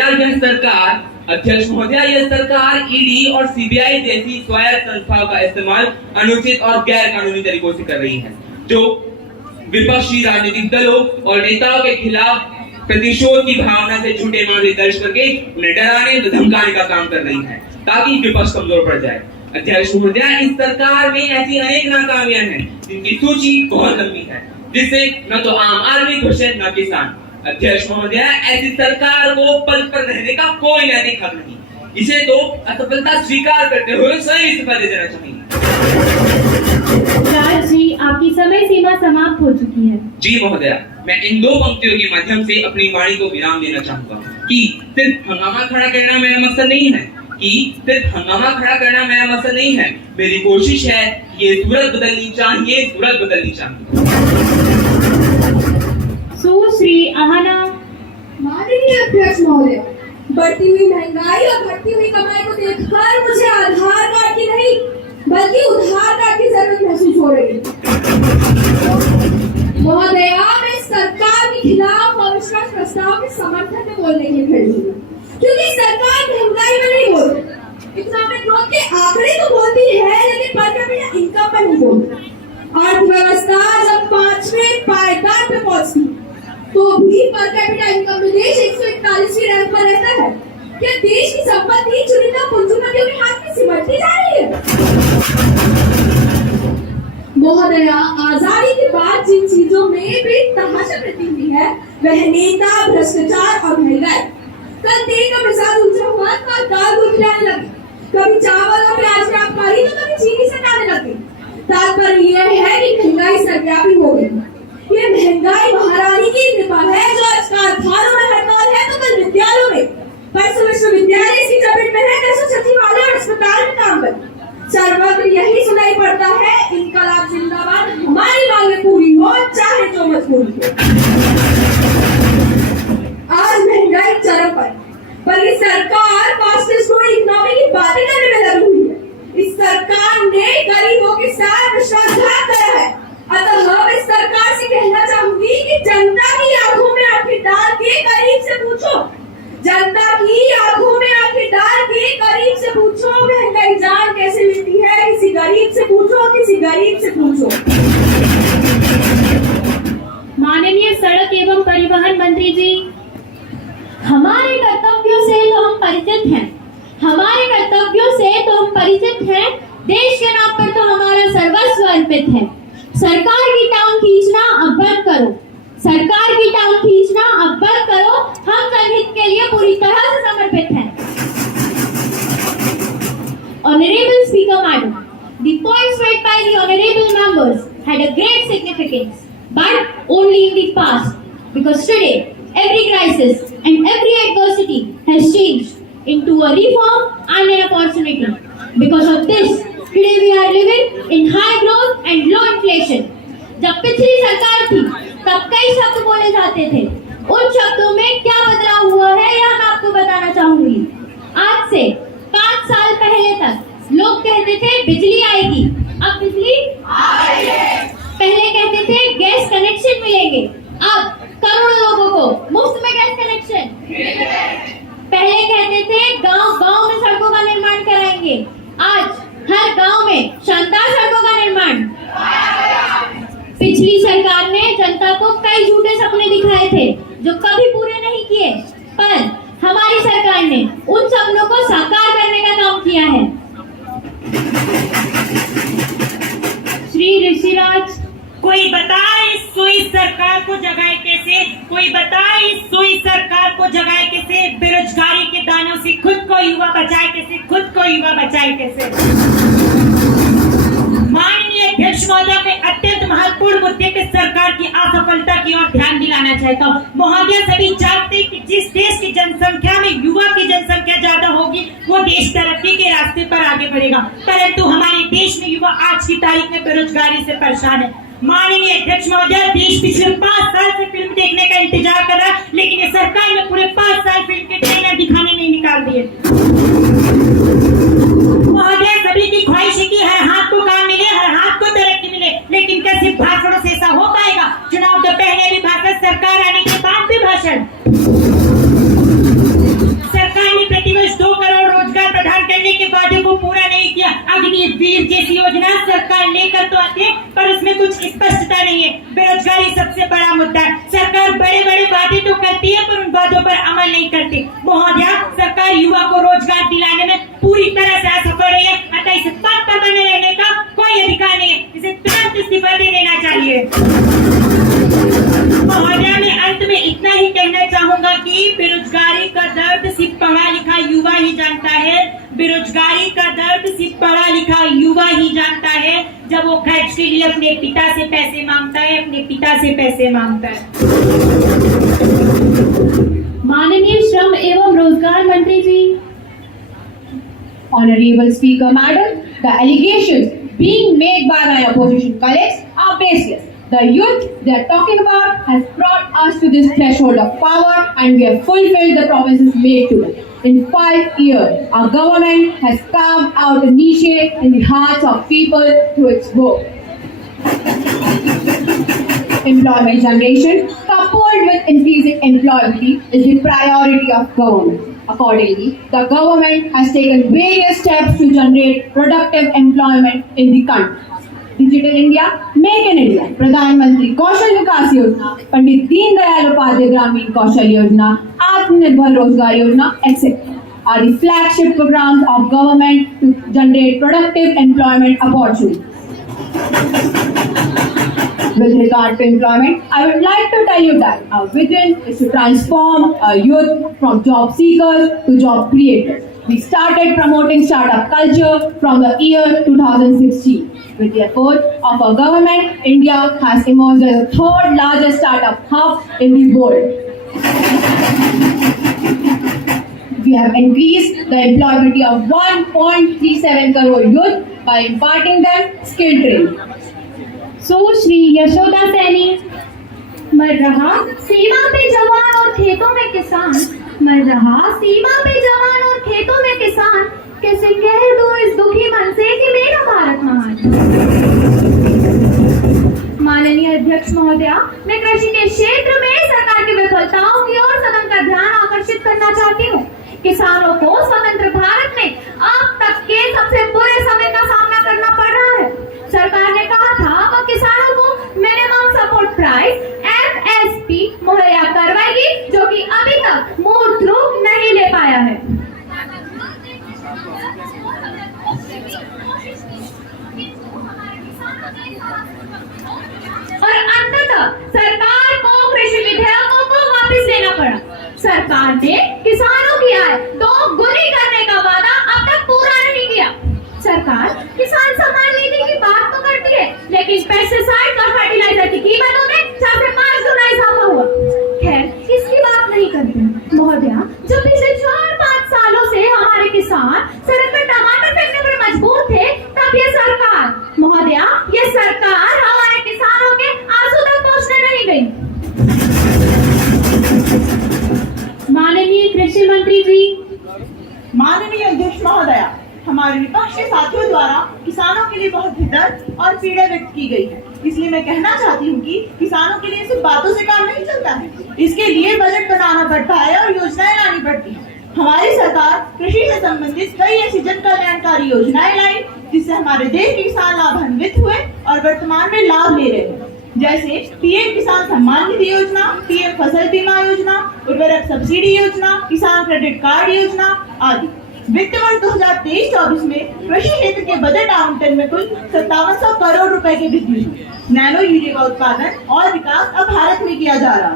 यह सरकार ईडी और सीबीआई जैसी स्वायत्त संस्थाओं का इस्तेमाल अनुचित और गैर कानूनी तरीकों से कर रही है, जो विपक्षी राजनीतिक दलों और नेताओं के खिलाफ प्रतिशोध की भावना से झूठे मामले दर्ज करके उन्हें डराने व धमकाने का काम कर रही है, ताकि विपक्ष कमजोर पड़ जाए। अध्यक्ष महोदय, इस सरकार में ऐसी अनेक नाकामियां हैं जिनकी सूची बहुत लंबी है, जिससे न तो आम आदमी खुश है न किसान। अध्यक्ष महोदय, ऐसी सरकार को पद पर रहने का कोई नैतिक हक नहीं, इसे तो असफलता स्वीकार करते हुए स्वयं इस्तीफा दे देना चाहिए। राज जी, आपकी समय सीमा समाप्त हो चुकी है। जी महोदय, मैं इन 2 पंक्तियों के माध्यम से अपनी वाणी को विराम देना चाहूंगा कि सिर्फ हंगामा खड़ा करना मेरा मकसद नहीं है, मेरी कोशिश है कि ये सूरत बदलनी चाहिए। सुश्री आहना। माननीय अध्यक्ष महोदय, बढ़ती हुई महंगाई और घटती हुई कमाई को देखकर मुझे आधार कार्ड की नहीं बल्कि उधार कार्ड की जरूरत महसूस हो रही है। महोदय, मैं सरकार के खिलाफ अविश्वास प्रस्ताव के समर्थन में बोलने के लिए खड़ी हूँ, क्योंकि सरकार महंगाई में नहीं बोलती, इकोनॉमिक ग्रोथ के आंकड़े तो बोलती है लेकिन पर कैपिटा इनकम पर नहीं बोलती। अर्थव्यवस्था जब 5वें पायदान पे पहुंचती तो भी पर कैपिटा इनकम में देश 141वीं रैंक पर रहता है। क्या देश की संपत्ति चुनिंदा पूंजीपतियों के हाथ में सिमटती जा रही है? महोदय, आजादी के बाद जिन चीजों में बेतहाशा वृद्धि हुई है वह नेता, भ्रष्टाचार और महंगाई। कल तेल का प्रसाद ऊंचा हुआ, कल दाल दूध खिलाने लगे, कभी चावल और प्याज की आबकारी तो कभी चीनी सटाने लगे। तात्पर्य यह है कि महंगाई सर्वव्यापी हो गई। ये महंगाई महारानी की कृपा है जो आज कारखानों में हड़ताल है तो कल विद्यालयों में, परसों विश्वविद्यालय इसकी चपेट में है, परसों सचिवालय और अस्पताल में काम कर। सर्वत्र यही सुनाई पड़ता है, इनकलाब जिंदाबाद, हमारी मांगे पूरी हो चाहे जो मजबूरी हो। आज महंगाई चरम पर ये सरकार फास्टेस्ट ग्रोइंग इकोनॉमी की बातें करने में लगी हुई है। इस सरकार ने गरीबों के साथ विश्वासघात करा है। अतः हम इस सरकार से कहना चाहूंगी कि जनता की आंखों में आंखें डाल के करीब से पूछो, महंगाई जान कैसे मिलती है। किसी गरीब से पूछो। माननीय सड़क एवं परिवहन मंत्री जी, हमारे कर्तव्यों से तो हम परिचित हैं, देश के नाम पर तो हमारा सर्वस्व अर्पित है। सरकार की टांग खींचना अब बंद करो, हम जनहित के लिए पूरी तरह से समर्पित हैं। Honorable Speaker Madam, the points made by the honorable members had a great significance, but only in the past, because today every crisis and every adversity has changed into a reform and an opportunity. Because of this, today we are living in high growth and low inflation. जब पिछली सरकार थी तब कई शब्द बोले जाते थे, उन शब्दों में क्या बदलाव हुआ है यह मैं आपको बताना चाहूंगी। आज से 5 साल पहले तक लोग कहते थे बिजली आएगी, अब बिजली पहले कहते थे गैस कनेक्शन मिलेंगे, अब करोड़ों लोगों को मुफ्त में गैस कनेक्शन। पहले कहते थे गांव में सड़कों का निर्माण कराएंगे, आज हर गांव में शानदार सड़कों का निर्माण। पिछली सरकार ने जनता को कई झूठे सपने दिखाए थे जो कभी पूरे नहीं किए, पर हमारी सरकार ने उन सपनों को साकार करने का काम किया है। श्री ऋषिराज, कोई बताए इस सुई सरकार को जगाए कैसे, कोई बताए इस सुई सरकार को जगाए कैसे, बेरोजगारी के दानों से खुद को युवा बचाए कैसे, खुद को युवा बचाए कैसे। माननीय अध्यक्ष महोदय, मैं अत्यंत महत्वपूर्ण मुद्दे पे सरकार की असफलता की ओर ध्यान दिलाना चाहता हूँ। महोदय, सभी जानते हैं कि जिस देश की जनसंख्या में युवा की जनसंख्या ज्यादा होगी वो देश तरक्की के रास्ते पर आगे बढ़ेगा, परंतु हमारे देश में युवा आज की तारीख में बेरोजगारी से परेशान है। माननीय अध्यक्ष महोदय, देश पिछले 5 साल से फिल्म देखने का इंतजार कर रहा है, लेकिन ये सरकार ने पूरे 5 साल फिल्म के ट्रेलर दिखाने में निकाल दिए। महोदय, सभी की ख्वाहिश है कि हर हाथ को काम मिले, हर हाथ को तरक्की मिले, लेकिन क्या सिर्फ भाषणों से ऐसा हो पाएगा? चुनाव तो पहले भी भाषण, सरकार आने के बाद भी भाषण। सरकार ने प्रतिवर्ष 2 करोड़ रोजगार प्रदान करने के वादे को पूरा नहीं किया। अग्निवीर जैसी योजना सरकार लेकर तो आती है, पर उसमें कुछ स्पष्टता नहीं है। बेरोजगारी सबसे बड़ा मुद्दा है। सरकार बड़े बड़े वादे तो करती है, पर उन वादों पर अमल नहीं करती। महोदय, सरकार युवा को रोजगार दिलाने में पूरी तरह से असफल रही है, अतः इसे पद पर बने रहने का कोई अधिकार नहीं है, इसे तुरंत इस्तीफा दे देना चाहिए। महोदय, मैं अंत में इतना ही कहना चाहूंगा कि बेरोजगारी का दर्द सिर्फ पढ़ा लिखा युवा ही जानता है। बेरोजगारी का दर्द सिर्फ पढ़ा लिखा युवा ही जानता है, जब वो खर्च के लिए अपने पिता से पैसे मांगता है, अपने पिता से पैसे मांगता है। माननीय श्रम एवं रोजगार मंत्री जी। Honorable Speaker Madam, the allegations being made by my opposition colleagues are baseless. The youth they are talking about has brought us to this threshold of power, and we have fulfilled the promises made to them. In 5 years, our government has carved out a niche in the hearts of people through its work. Employment generation coupled with increasing employability is the priority of government. Accordingly, the government has taken various steps to generate productive employment in the country. Digital India, Make in India, Pradhan Mantri Kaushal Vikas Yojana, Pandit Deen Dayal Upadhyay Gramin Kaushal Yojana, Atmanirbhar Rozgar Yojana, etc. are the flagship programs of government to generate productive employment opportunities. With regard to employment, I would like to tell you that our vision is to transform our youth from job seekers to job creators. We started promoting startup culture from the year 2016. With the effort of our government, India has emerged as the 3rd largest startup hub in the world. We have increased the employability of 1.37 crore youth by imparting them skill training. सुश्री यशोदा सैनी। मर रहा सीमा पे जवान और खेतों में किसान, मर रहा सीमा पे जवान और खेतों में किसान, कैसे कह दो इस दुखी मन से कि मेरा भारत महान। माननीय अध्यक्ष महोदया, मैं कृषि के क्षेत्र में सरकार की विफलताओं की ओर सदन का ध्यान आकर्षित करना चाहती हूँ। किसानों को स्वतंत्र भारत में अब तक के सबसे बुरे समय का सामना करना पड़ रहा है। सरकार ने कहा था वह किसानों को मिनिमम सपोर्ट प्राइस MSP मुहैया करवाएगी, जो कि अभी तक मूर्त रूप नहीं ले पाया है। और अंततः सरकार को कृषि विधेयकों को वापस लेना पड़ा। सरकार ने किसानों की आय 2 गुनी करने का वादा अब तक पूरा नहीं किया। सरकार किसान सम्मान निधि की बात तो करती है, लेकिन पेस्टिसाइड और फर्टिलाइजर की कीमतों में 4 से 5 गुना इजाफा हुआ। खैर, इसकी बात नहीं करते महोदया, जो पिछले 4-5 सालों से हमारे किसान सड़क पर टमाटर फेंकने पर मजबूर थे, तब ये सरकार महोदया, ये सरकार हमारे किसानों के आंसू तक पहुंचने नहीं गई। माननीय कृषि मंत्री जी। माननीय अध्यक्ष महोदया, हमारे विपक्ष के साथियों द्वारा किसानों के लिए बहुत ही दर्द और पीड़ा व्यक्त की गई है। इसलिए मैं कहना चाहती हूँ कि किसानों के लिए सिर्फ बातों से काम नहीं चलता है, इसके लिए बजट बनाना पड़ता है और योजनाएं लानी पड़ती है। हमारी सरकार कृषि से संबंधित कई ऐसी जन कल्याणकारी योजनाएं लाई, जिससे हमारे देश के किसान लाभान्वित हुए और वर्तमान में लाभ ले रहे हैं। जैसे पीएम किसान सम्मान निधि योजना, पीएम फसल बीमा योजना, उर्वरक सब्सिडी योजना, किसान क्रेडिट कार्ड योजना आदि। वित्त वर्ष 2023-24 में कृषि क्षेत्र के बजट आवंटन में कुल 5700 करोड़ रुपए की वृद्धि हुई। नैनो यूरिया का उत्पादन और विकास अब भारत में किया जा रहा है।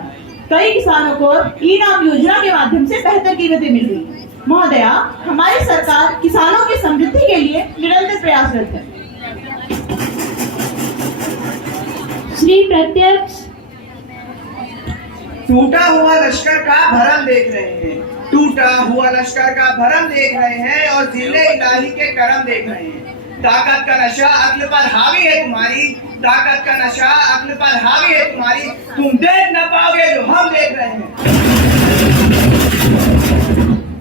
कई किसानों को ई नाम योजना के माध्यम से बेहतर कीमतें मिल रही है। महोदया, हमारी सरकार किसानों की समृद्धि के लिए निरंतर प्रयासरत है। श्री प्रत्यक्ष टूटा हुआ लश्कर का भरम देख रहे हैं, टूटा हुआ लश्कर का भरम देख रहे हैं और जिले इलाही के करम देख रहे हैं। ताकत का नशा अक्ल पर हावी है तुम्हारी, ताकत का नशा अक्ल पर हावी है तुम्हारी, तुम देख न पाओगे जो हम देख रहे हैं।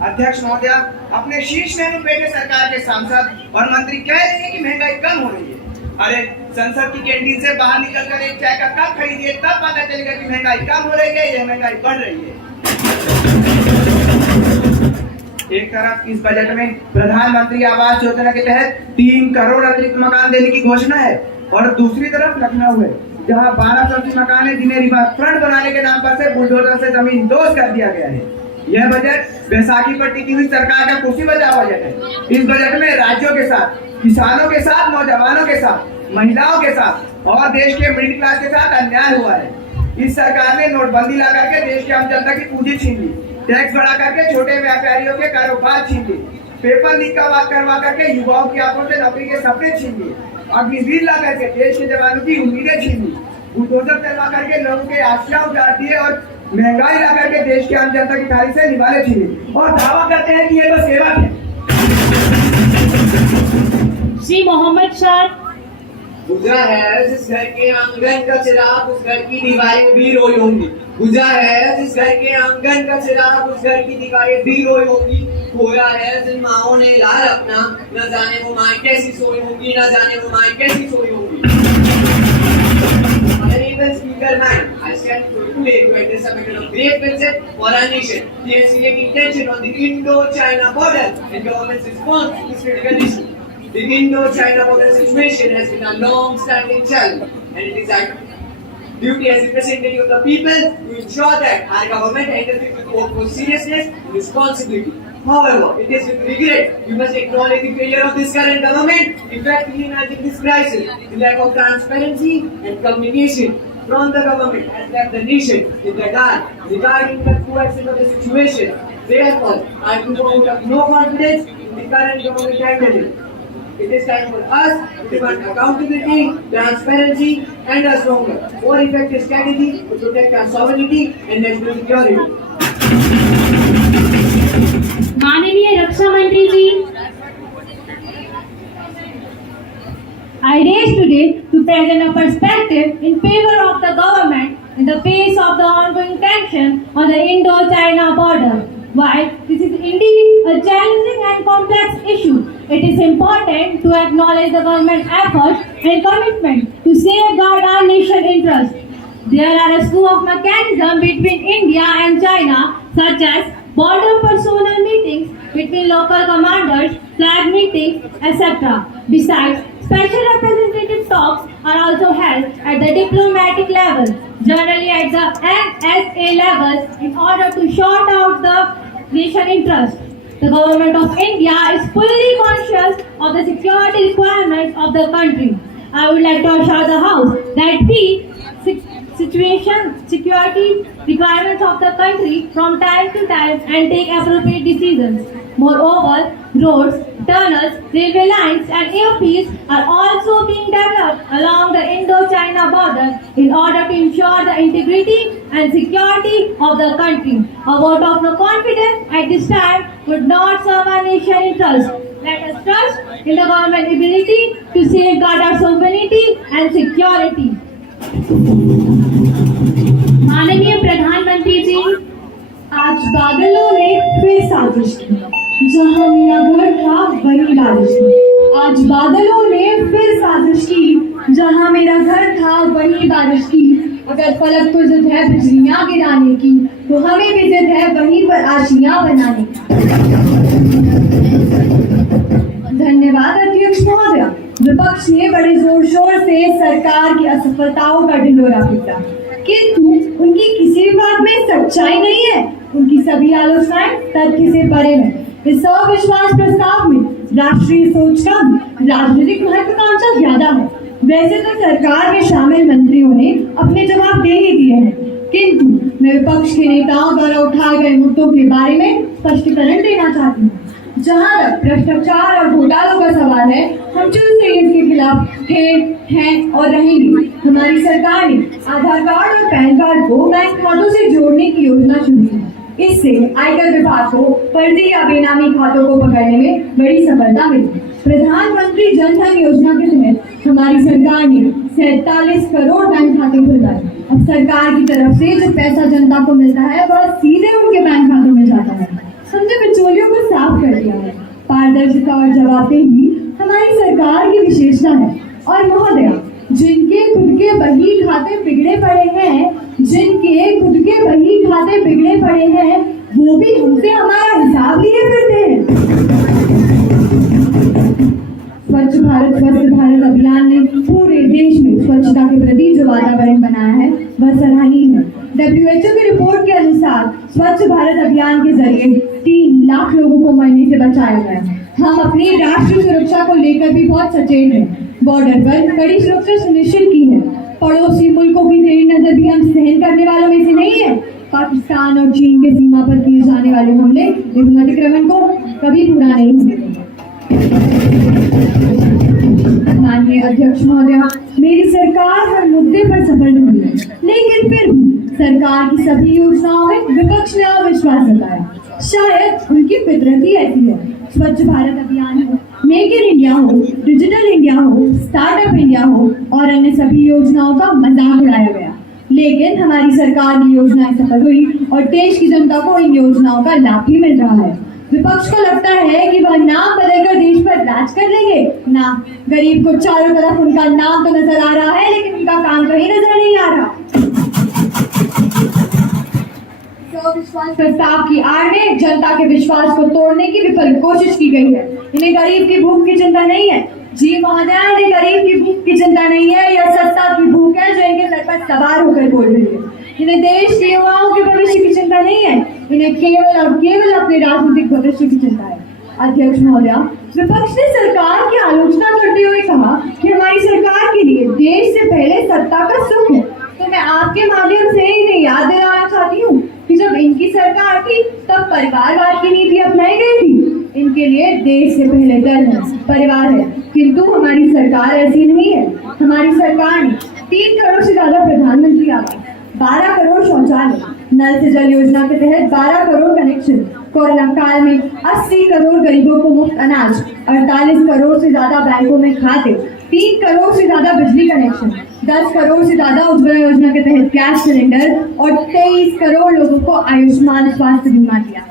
अध्यक्ष महोदया, अपने शीर्ष में बैठे सरकार के सांसद और मंत्री कह रहे हैं कि महंगाई कम हो रही है। अरे संसद की कैंटीन से बाहर निकलकर एक चाय का कप खरीदिए, तब पता चलेगा कि महंगाई कम हो रही है या महंगाई बढ़ रही है। एक तरफ इस बजट में प्रधानमंत्री आवास योजना के तहत 3 करोड़ अतिरिक्त मकान देने की घोषणा है और दूसरी तरफ लखनऊ है जहां 1200 मकान है जिन्हें रिवर फ्रंट बनाने के नाम पर से बुलडोजर से जमीन दोज कर दिया गया है। यह बजट बैसाखी पर टिकी हुई सरकार का कुर्सी बचाव बजट है। इस बजट में राज्यों के साथ, किसानों के साथ, नौजवानों के साथ, महिलाओं के साथ और देश के मिडिल क्लास के साथ अन्याय हुआ है। इस सरकार ने नोटबंदी ला करके देश के आम जनता की पूंजी छीन ली, टैक्स बढ़ा करके छोटे व्यापारियों के कारोबार छीन ली, पेपर लीक करवा करके युवाओं की आंखों से नौकरी के सपने छीन लिए, अग्निवीर ला करके देश के जवानों की उम्मीदें छीन ली, बुलडोजर चलवा करके लोगों के आशियां उजाड़ दिए और महंगाई ला करके देश के आम जनता की थाली से निवाले छीने और दावा करते हैं कि ये तो सेवा है। श्री मोहम्मद शाह। गुजरा है जिस घर के आंगन का चिराग उस घर की दीवारें भी रोई होंगी। गुजरा है जिस घर के आंगन का चिराग उस घर की दीवारें भी रोई होंगी। खोया है जिन माओं ने लाल अपना, न जाने वो माएं कैसी सोई होंगी, न जाने वो माएं कैसी सोई होंगी। Honorable Speaker, I stand today to address a matter of great concern for our nation. The escalating tension on the Indo-China border and government's response to this critical issue. The Indo-China border situation has been a long-standing challenge, and it is our duty as representative of the people to ensure that our government handles it with utmost seriousness and responsibility. However, it is with regret we must acknowledge the failure of this current government in effectively managing this crisis. The lack of transparency and communication from the government has left the nation in the dark regarding the true extent of the situation. Therefore, I do vote of no confidence in the current government handling. It is time for us to demand accountability, transparency, and a stronger, more effective strategy to protect our sovereignty and national security. माननीय रक्षा मंत्री जी, I raise today to present a perspective in favor of the government in the face of the ongoing tension on the Indo-China border. While this is indeed a challenging and complex issue, it is important to acknowledge the government's efforts and commitment to safeguard our nation's interests. There are a slew of mechanisms between India and China, such as border personal meetings between local commanders, flag meetings, etc. Besides, special representative talks are also held at the diplomatic level, generally at the NSA level, in order to sort out the nation interest. The government of India is fully conscious of the security requirements of the country. I would like to assure the House that we security requirements of the country from time to time and take appropriate decisions. Moreover, roads, tunnels, railway lines and airfields are also being developed along the Indo-China border in order to ensure the integrity and security of the country. A vote of no confidence at this time would not serve our nation's interest. Let us trust in the government's ability to safeguard our sovereignty and security. माननीय प्रधानमंत्री जी, आज बादलों ने फिर साजिश की, जहां मेरा घर था वहीं बारिश की। आज बादलों ने फिर साजिश की, जहां मेरा घर था वहीं बारिश की। अगर फलक को जिद है बिजलियां गिराने की, तो हमें भी जिद है वहीं पर आशियां बनाने की। धन्यवाद अध्यक्ष महोदय। विपक्ष ने बड़े जोर शोर से सरकार की असफलताओं का ढिंढोरा पीटा, किंतु उनकी किसी भी बात में सच्चाई नहीं है। उनकी सभी आलोचनाएं तथ्य से परे हैं। इस अविश्वास प्रस्ताव में राष्ट्रीय सोच का राजनीतिक महत्वाकांक्षा ज्यादा है। वैसे तो सरकार में शामिल मंत्रियों ने अपने जवाब दे ही दिए हैं, किंतु मैं विपक्ष के नेताओं द्वारा उठाए गए मुद्दों के बारे में स्पष्टीकरण देना चाहती हूँ। जहाँ तक भ्रष्टाचार और घोटालों का सवाल है, हम शुरू से इसके खिलाफ हैं और रहेंगे। हमारी सरकार ने आधार कार्ड और पैन कार्ड को बैंक खातों से जोड़ने की योजना शुरू की। इससे आयकर विभाग को फर्जी या बेनामी खातों को पकड़ने में बड़ी सफलता मिली। प्रधानमंत्री जन धन योजना के तहत हमारी सरकार ने 47 करोड़ बैंक खाते खुलवाए। अब सरकार की तरफ से जो पैसा जनता को मिलता है वह सीधे उनके बैंक खातों में जाता है। हमने बिचौलियों को साफ कर दिया है। पारदर्शिता और जवाबदेही हमारी सरकार की विशेषता है। और महोदया, जिनके खुद के बही खाते बिगड़े पड़े हैं वो भी हमसे हमारा हिसाब लिए फिरते हैं। स्वच्छ भारत अभियान ने पूरे देश में स्वच्छता के प्रति जो वातावरण बनाया है वह सराहनीय है। WHO की रिपोर्ट के अनुसार स्वच्छ भारत अभियान के जरिए 3 लाख लोगों को मरने से बचाया गया है। हम अपनी राष्ट्रीय सुरक्षा को लेकर भी बहुत सचेत हैं। बॉर्डर पर कड़ी सुरक्षा सुनिश्चित की है। पड़ोसी मुल्कों की तेरी नजर भी हम सहन करने वालों में से नहीं है। पाकिस्तान और चीन के सीमा पर किए जाने वाले हमले एवं अतिक्रमण को कभी पूरा नहीं होने देंगे। माननीय अध्यक्ष महोदया, मेरी सरकार हर मुद्दे पर सफल हुई है, लेकिन फिर भी सरकार की सभी योजनाओं में विपक्ष ने अविश्वास जताया। शायद उनकी फितरत ही ऐसी है। स्वच्छ भारत अभियान हो, मेक इन इंडिया हो, डिजिटल इंडिया हो, स्टार्टअप इंडिया हो और अन्य सभी योजनाओं का मजाक उड़ाया गया, लेकिन हमारी सरकार की योजनाएं सफल हुई और देश की जनता को इन योजनाओं का लाभ भी मिल रहा है। विपक्ष को लगता है कि वह नाम बदलकर देश पर राज कर लेंगे। ना, गरीब को चारों तरफ उनका नाम तो नजर आ रहा है, लेकिन उनका काम कहीं नजर नहीं आ रहा। विश्वास प्रस्ताव की आड़ में जनता के विश्वास को तोड़ने की विफल कोशिश की गई है। इन्हें गरीब की भूख की चिंता नहीं है। जी महोदया, इन्हें गरीब की भूख की चिंता नहीं है, यह सत्ता की भूख है जो इनके सर पर सवार होकर बोल रही है। इन्हें देश के युवाओं के भविष्य की चिंता नहीं है, इन्हें केवल और केवल अपने राजनीतिक भविष्य की चिंता है। अध्यक्ष महोदया, विपक्ष ने सरकार की आलोचना करते हुए कहा कि हमारी सरकार के लिए देश से पहले सत्ता का सुख है। तो मैं आपके माध्यम से इन्हें याद दिलाना चाहती हूँ कि जब इनकी सरकार थी तब परिवारवाद की नीति अपनाई गई थी। इनके लिए देश से पहले दल है, परिवार है, किंतु हमारी सरकार ऐसी नहीं है। हमारी सरकार ने 3 करोड़ से ज्यादा प्रधानमंत्री आवास, 12 करोड़ शौचालय, नल से जल योजना के तहत 12 करोड़ कनेक्शन, कोरोना काल में 80 करोड़ गरीबों को मुफ्त अनाज, 48 करोड़ से ज्यादा बैंकों में खाते, 3 करोड़ से ज्यादा बिजली कनेक्शन, 10 करोड़ से ज्यादा उज्ज्वला योजना के तहत गैस सिलेंडर और 23 करोड़ लोगों को आयुष्मान स्वास्थ्य बीमा दिया।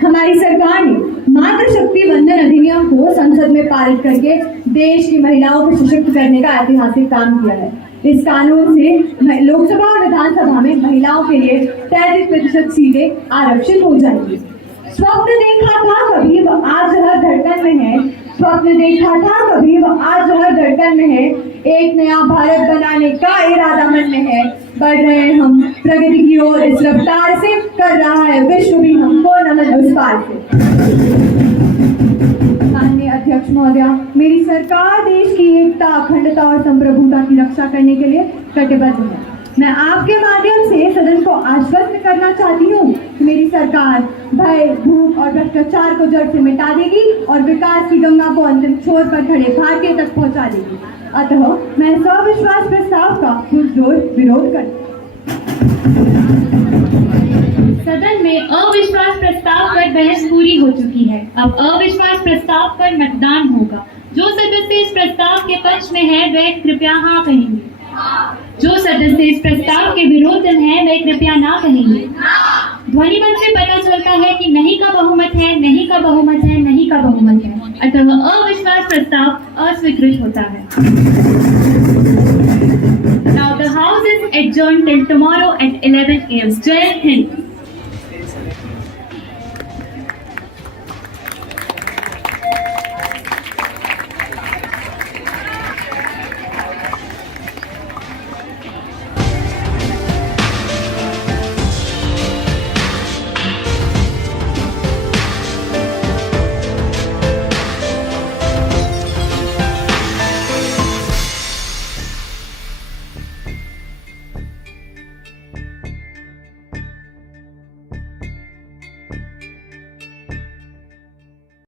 हमारी सरकार ने मातृशक्ति वंदन अधिनियम को संसद में पारित करके देश की महिलाओं को सशक्त करने का ऐतिहासिक काम किया है। इस कानून से लोकसभा और विधानसभा में महिलाओं के लिए 33% सीटें आरक्षित हो जाएंगी। स्वप्न देखा था कभी वह आज हर धड़कन में है, स्वप्न देखा था कभी वह आज हर धड़कन में है, एक नया भारत बनाने का इरादा मन में है, बढ़ रहे हैं हम प्रगति की ओर इस रफ्तार से, कर रहा है विश्व भी हमको नमन उस पार से। माननीय अध्यक्ष महोदया, मेरी सरकार देश की एकता, अखंडता और संप्रभुता की रक्षा करने के लिए कटिबद्ध है। मैं आपके माध्यम से सदन को आश्वस्त करना चाहती हूँ कि मेरी सरकार भय, भूख और भ्रष्टाचार को जड़ से मिटा देगी और विकास की गंगा को अंतिम छोर पर खड़े भारतीय तक पहुँचा देगी। अतः मैं अविश्वास प्रस्ताव का पुरजोर विरोध करती हूँ। सदन में अविश्वास प्रस्ताव पर बहस पूरी हो चुकी है। अब अविश्वास प्रस्ताव पर मतदान होगा। जो सदस्य इस प्रस्ताव के पक्ष में है वह कृपया हाँ कहेंगे। जो सदस्य इस प्रस्ताव के विरोध में है वह कृपया ना कहेंगे। ध्वनि मत से पता चलता है कि नहीं का बहुमत है, नहीं का बहुमत है, नहीं का बहुमत है। अतः अविश्वास प्रस्ताव अस्वीकृत होता है। Now the house is adjourned till tomorrow at 11 AM. Jai Hind.